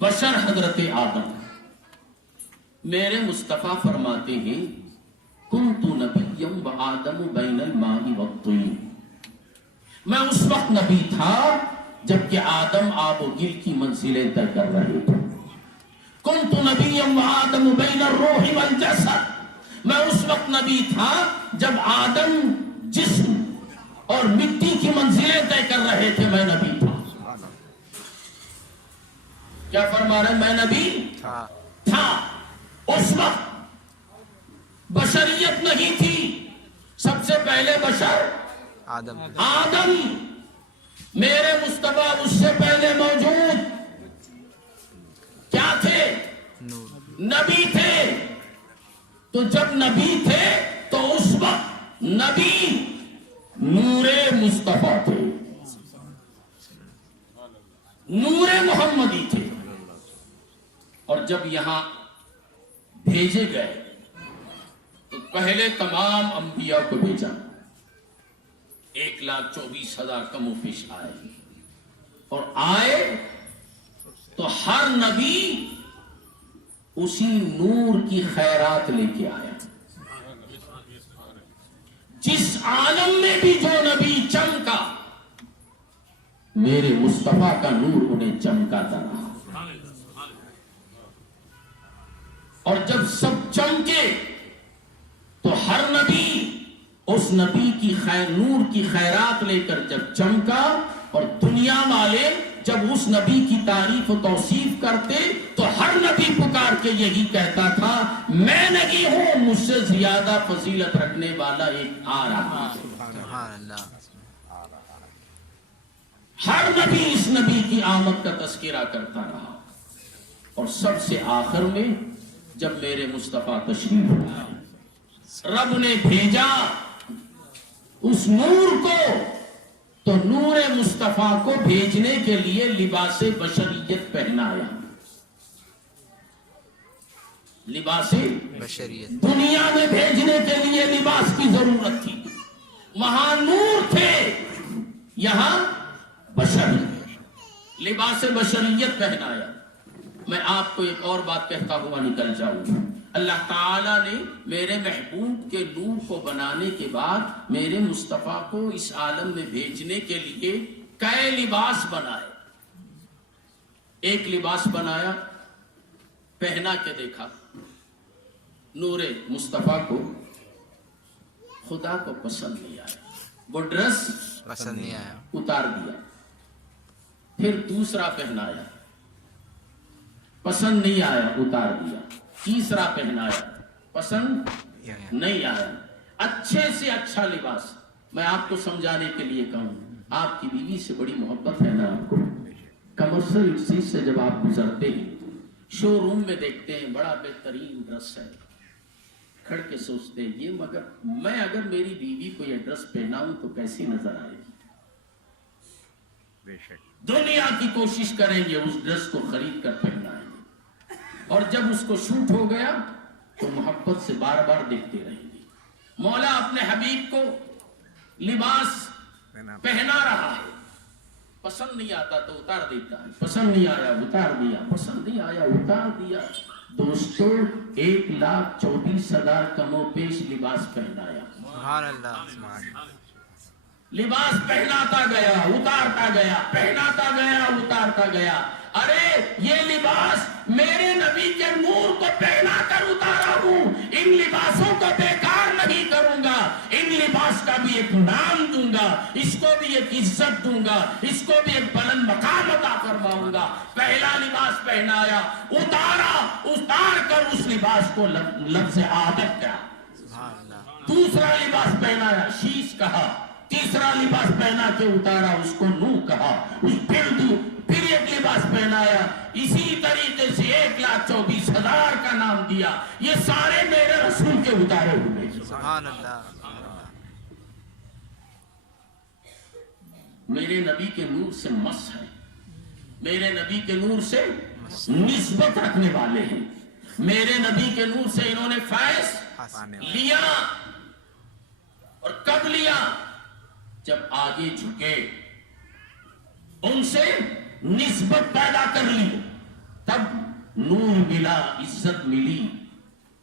بشر حضرت آدم۔ میرے مصطفیٰ فرماتے ہیں کنت نبیا وآدم بین الماء والطین، میں اس وقت نبی تھا جبکہ آدم آب و گل کی منزلیں طے کر رہے تھے. کنت نبیا وآدم بین الروح والجسد، میں اس وقت نبی تھا جب آدم جسم اور مٹی کی منزلیں طے کر رہے تھے، میں نبی تھا. کیا فرما رہے ہیں؟ میں نبی تھا. اس وقت بشریت نہیں تھی، سب سے پہلے بشر آدم. میرے مصطفیٰ اس سے پہلے موجود کیا تھے؟ نبی تھے. تو جب نبی تھے تو اس وقت نبی نور مصطفیٰ تھے، نور محمدی تھے. اور جب یہاں بھیجے گئے تو پہلے تمام انبیاء کو بھیجا، 1,24,000 کم و بیش آئے. اور آئے تو ہر نبی اسی نور کی خیرات لے کے آیا. جس عالم میں بھی جو نبی چمکا، میرے مصطفیٰ کا نور انہیں چمکاتا رہا. اور جب سب چمکے تو ہر نبی اس نبی کی نور کی خیرات لے کر جب چمکا، اور دنیا والے جب اس نبی کی تعریف و توصیف کرتے تو ہر نبی پکار کے یہی کہتا تھا میں نہیں ہوں، مجھ سے زیادہ فضیلت رکھنے والا ایک آ رہا ہے. ہر نبی اس نبی کی آمد کا تذکرہ کرتا رہا. اور سب سے آخر میں جب میرے مصطفیٰ تشریف لائے، رب نے بھیجا اس نور کو، تو نور مصطفیٰ کو بھیجنے کے لیے لباس بشریت پہنایا. لباس بشریت دنیا میں بھیجنے کے لیے لباس کی ضرورت تھی. وہاں نور تھے، یہاں بشر، لباس بشریت پہنایا. میں آپ کو ایک اور بات کہتا ہوا نکل جاؤں گا. اللہ تعالیٰ نے میرے محبوب کے نور کو بنانے کے بعد میرے مصطفیٰ کو اس عالم میں بھیجنے کے لیے کئی لباس بنائے. ایک لباس بنایا، پہنا کے دیکھا، نور مصطفیٰ کو خدا کو پسند نہیں آیا، وہ ڈریس پسند نہیں آیا، اتار دیا. پھر دوسرا پہنایا، پسند نہیں آیا، اتار دیا. تیسرا پہنایا، پسند نہیں آیا. اچھے سے اچھا لباس. میں آپ کو سمجھانے کے لیے کہوں، آپ کی بیوی سے بڑی محبت ہے نا آپ کو، کمرشل چیز سے جب آپ گزرتے ہیں، شو روم میں دیکھتے ہیں بڑا بہترین ڈریس ہے، کھڑ کے سوچتے ہیں یہ مگر میں اگر میری بیوی کو یہ ڈریس پہناؤں تو کیسی نظر آئے گی. دنیا کی کوشش کریں گے اس ڈریس کو خرید کر پہنائیں گے، اور جب اس کو شوٹ ہو گیا تو محبت سے بار بار دیکھتے رہیں گے. مولا اپنے حبیب کو لباس پہنا رہا ہے، پسند نہیں آتا تو اتار دیتا ہے، پسند نہیں آیا اتار دیا، پسند نہیں آیا اتار دیا. دوستو 1,24,000 کم و بیش لباس پہنایا. سبحان اللہ. لباس پہناتا گیا اتارتا گیا، پہناتا گیا اتارتا گیا. ارے یہ لباس میرے نبی کے نور کو پہنا کر اتارا ہوں، ان لباسوں کو بیکار نہیں کروں گا، ان لباس کا بھی ایک نام دوں گا، اس کو بھی ایک عزت دوں گا، اس کو بھی ایک بلند مقام عطا فرماؤں گا. پہلا لباس پہنایا، اتار کر اس لباس کو لفظ عادت کہا. دوسرا لباس پہنایا، شیش کہا. تیسرا لباس پہنا کے اتارا، اس کو نور کہا. پھر ایک لباس پہنایا، اسی طریقے سے 1,24,000 کا نام دیا. یہ سارے میرے رسول کے اتارے ہوئے. سبحان اللہ. میرے نبی کے نور سے مس ہے، میرے نبی کے نور سے نسبت رکھنے والے ہیں. میرے نبی کے نور سے انہوں نے فیض لیا. اور کب لیا؟ جب آگے جھکے، ان سے نسبت پیدا کر لی، تب نور ملا، عزت ملی.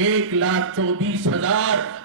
1,24,000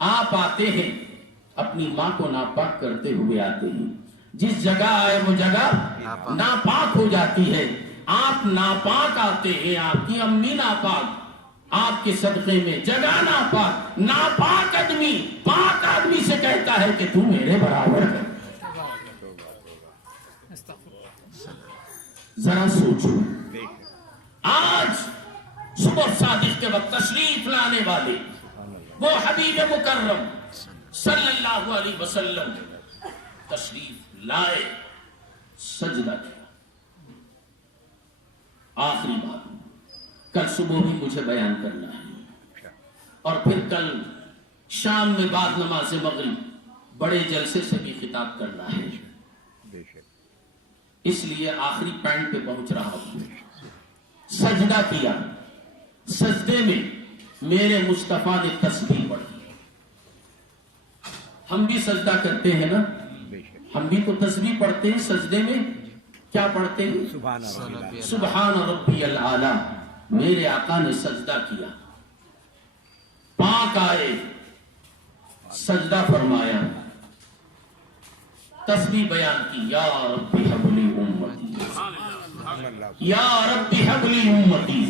آپ آتے ہیں اپنی ماں کو ناپاک کرتے ہوئے آتے ہیں، جس جگہ آئے وہ جگہ ناپاک ہو جاتی ہے، آپ ناپاک آتے ہیں، آپ کی امی ناپاک، آپ کے صدقے میں جگہ ناپاک، ناپاک آدمی پاک آدمی سے کہتا ہے کہ تو میرے برابر ہے۔ ذرا سوچو، آج صبح صادق کے وقت تشریف لانے والے وہ حبیب مکرم صلی اللہ علیہ وسلم تشریف لائے، سجدہ کیا۔ آخری بات، کل صبح بھی مجھے بیان کرنا ہے، اور پھر کل شام میں بعد نماز مغرب بڑے جلسے سے بھی خطاب کرنا ہے، اس لیے آخری پوائنٹ پہ پہنچ رہا ہوں۔ سجدہ کیا، سجدے میں میرے مصطفیٰ نے تسبیح پڑھی۔ ہم بھی سجدہ کرتے ہیں نا، ہم بھی تو تسبیح پڑھتے ہیں سجدے میں، کیا پڑھتے ہیں؟ سبحان ربی الاعلی۔ میرے آقا نے سجدہ کیا، پاک آئے، سجدہ فرمایا، تسبیح بیان کی، یا ربی حب لی امتی، یا ربی حب لی امتی،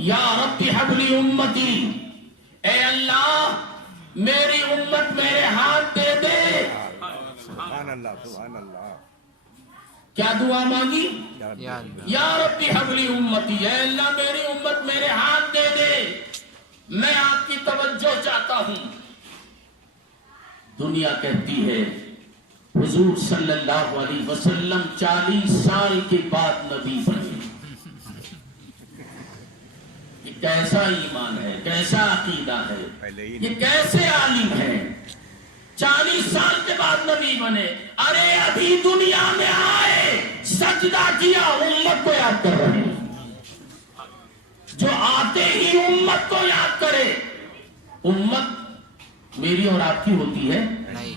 یا ربی حب لی امتی، اے اللہ میری امت میرے ہاتھ دے دے۔ سبحان اللہ سبحان اللہ۔ کیا دعا مانگی؟ یا اللہ یا ربی حب لی امتی، اے اللہ میری امت میرے ہاتھ دے دے۔ میں آپ کی توجہ چاہتا ہوں۔ دنیا کہتی ہے حضور صلی اللہ علیہ وسلم 40 سال کے بعد نبی بنے۔ یہ کیسا ایمان ہے، کیسا عقیدہ ہے، یہ کیسے عالم ہے، 40 سال کے بعد نبی بنے۔ ارے ابھی دنیا میں آئے، سجدہ کیا، امت کو یاد کر رہے ہیں۔ جو آتے ہی امت کو یاد کرے۔ امت میری اور آپ کی ہوتی ہے؟ نہیں،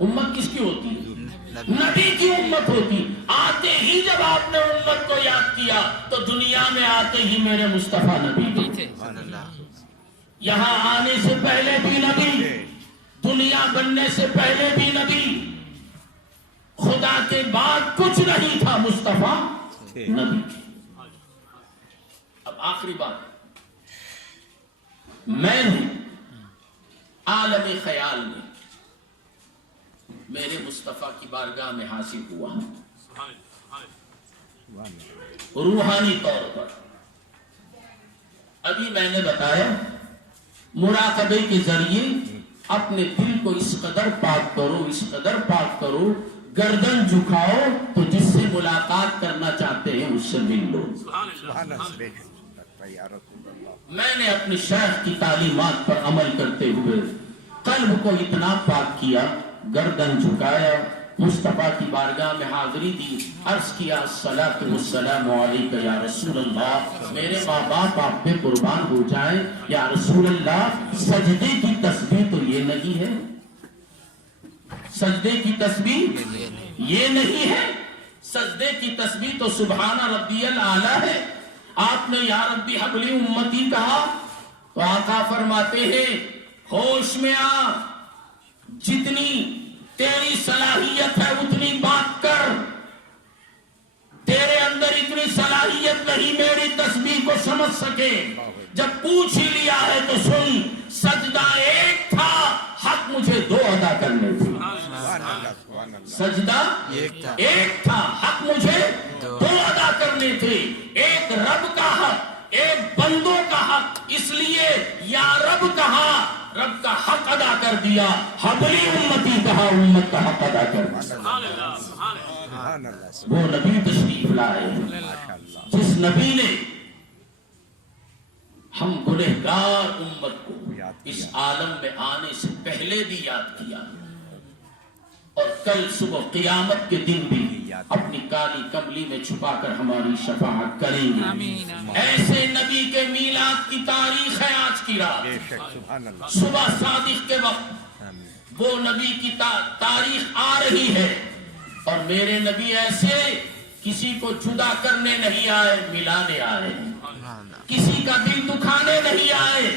امت کس کی ہوتی ہے؟ نبی کی امت ہوتی۔ آتے ہی جب آپ نے امت کو یاد کیا تو دنیا میں آتے ہی میرے مصطفیٰ نبی تھے۔ صلی اللہ یہاں آنے سے پہلے بھی نبی، دنیا بننے سے پہلے بھی نبی، خدا کے بعد کچھ نہیں تھا، مصطفیٰ نبی۔ اب آخری بات، میں نے عالم خیال میں میرے مصطفیٰ کی بارگاہ میں حاصل ہوا، روحانی طور پر۔ ابھی میں نے بتایا مراقبے کے ذریعے اپنے دل کو اس قدر پاک کرو، اس قدر پاک کرو، گردن جھکاؤ تو جس سے ملاقات کرنا چاہتے ہیں اس سے مل لو۔ میں نے اپنے شیخ کی تعلیمات پر عمل کرتے ہوئے قلب کو اتنا پاک کیا، گردن جھکایا، مصطفیٰ کی بارگاہ میں حاضری دی، عرض کیا الصلاۃ والسلام علیک یا رسول اللہ، میرے ماں باپ آپ پہ قربان ہو جائیں یا رسول اللہ۔ سجدے کی تسبیح تو یہ نہیں ہے، سجدے کی تسبیح یہ نہیں ہے، سجدے کی تسبیح تو سبحان ربی الاعلی ہے۔ آپ نے یا ربی حب لی امتی کہا تو آقا فرماتے ہیں ہوش میں آ، جتنی تیری صلاحیت ہے اتنی بات کر، تیرے اندر اتنی صلاحیت نہیں میری تسبیح کو سمجھ سکے۔ جب پوچھ ہی لیا ہے تو سن، سجدہ ایک تھا، حق مجھے 2 ادا کرنے تھے۔ سجدہ ایک تھا، حق مجھے 2 ادا کرنے تھے، ایک رب کا حق، ایک بندوں کا حق، اس لیے یا رب کہا، رب کا حق ادا کر دیا، حبلی امتی کہا، امت کا حق ادا کر دیا۔ وہ نبی تشریف لائے جس نبی نے ہم گنہگار امت کو اس عالم میں آنے سے پہلے بھی یاد کیا، اور کل صبح قیامت کے دن بھی اپنی کالی کملی میں چھپا کر ہماری شفاعت کریں گے۔ ایسے نبی کے میلاد کی تاریخ ہے آج کی رات، صبح صادق کے وقت وہ نبی کی تاریخ آ رہی ہے، اور میرے نبی ایسے کسی کو جدا کرنے نہیں آئے، ملانے آئے، کسی کا دل دکھانے نہیں آئے،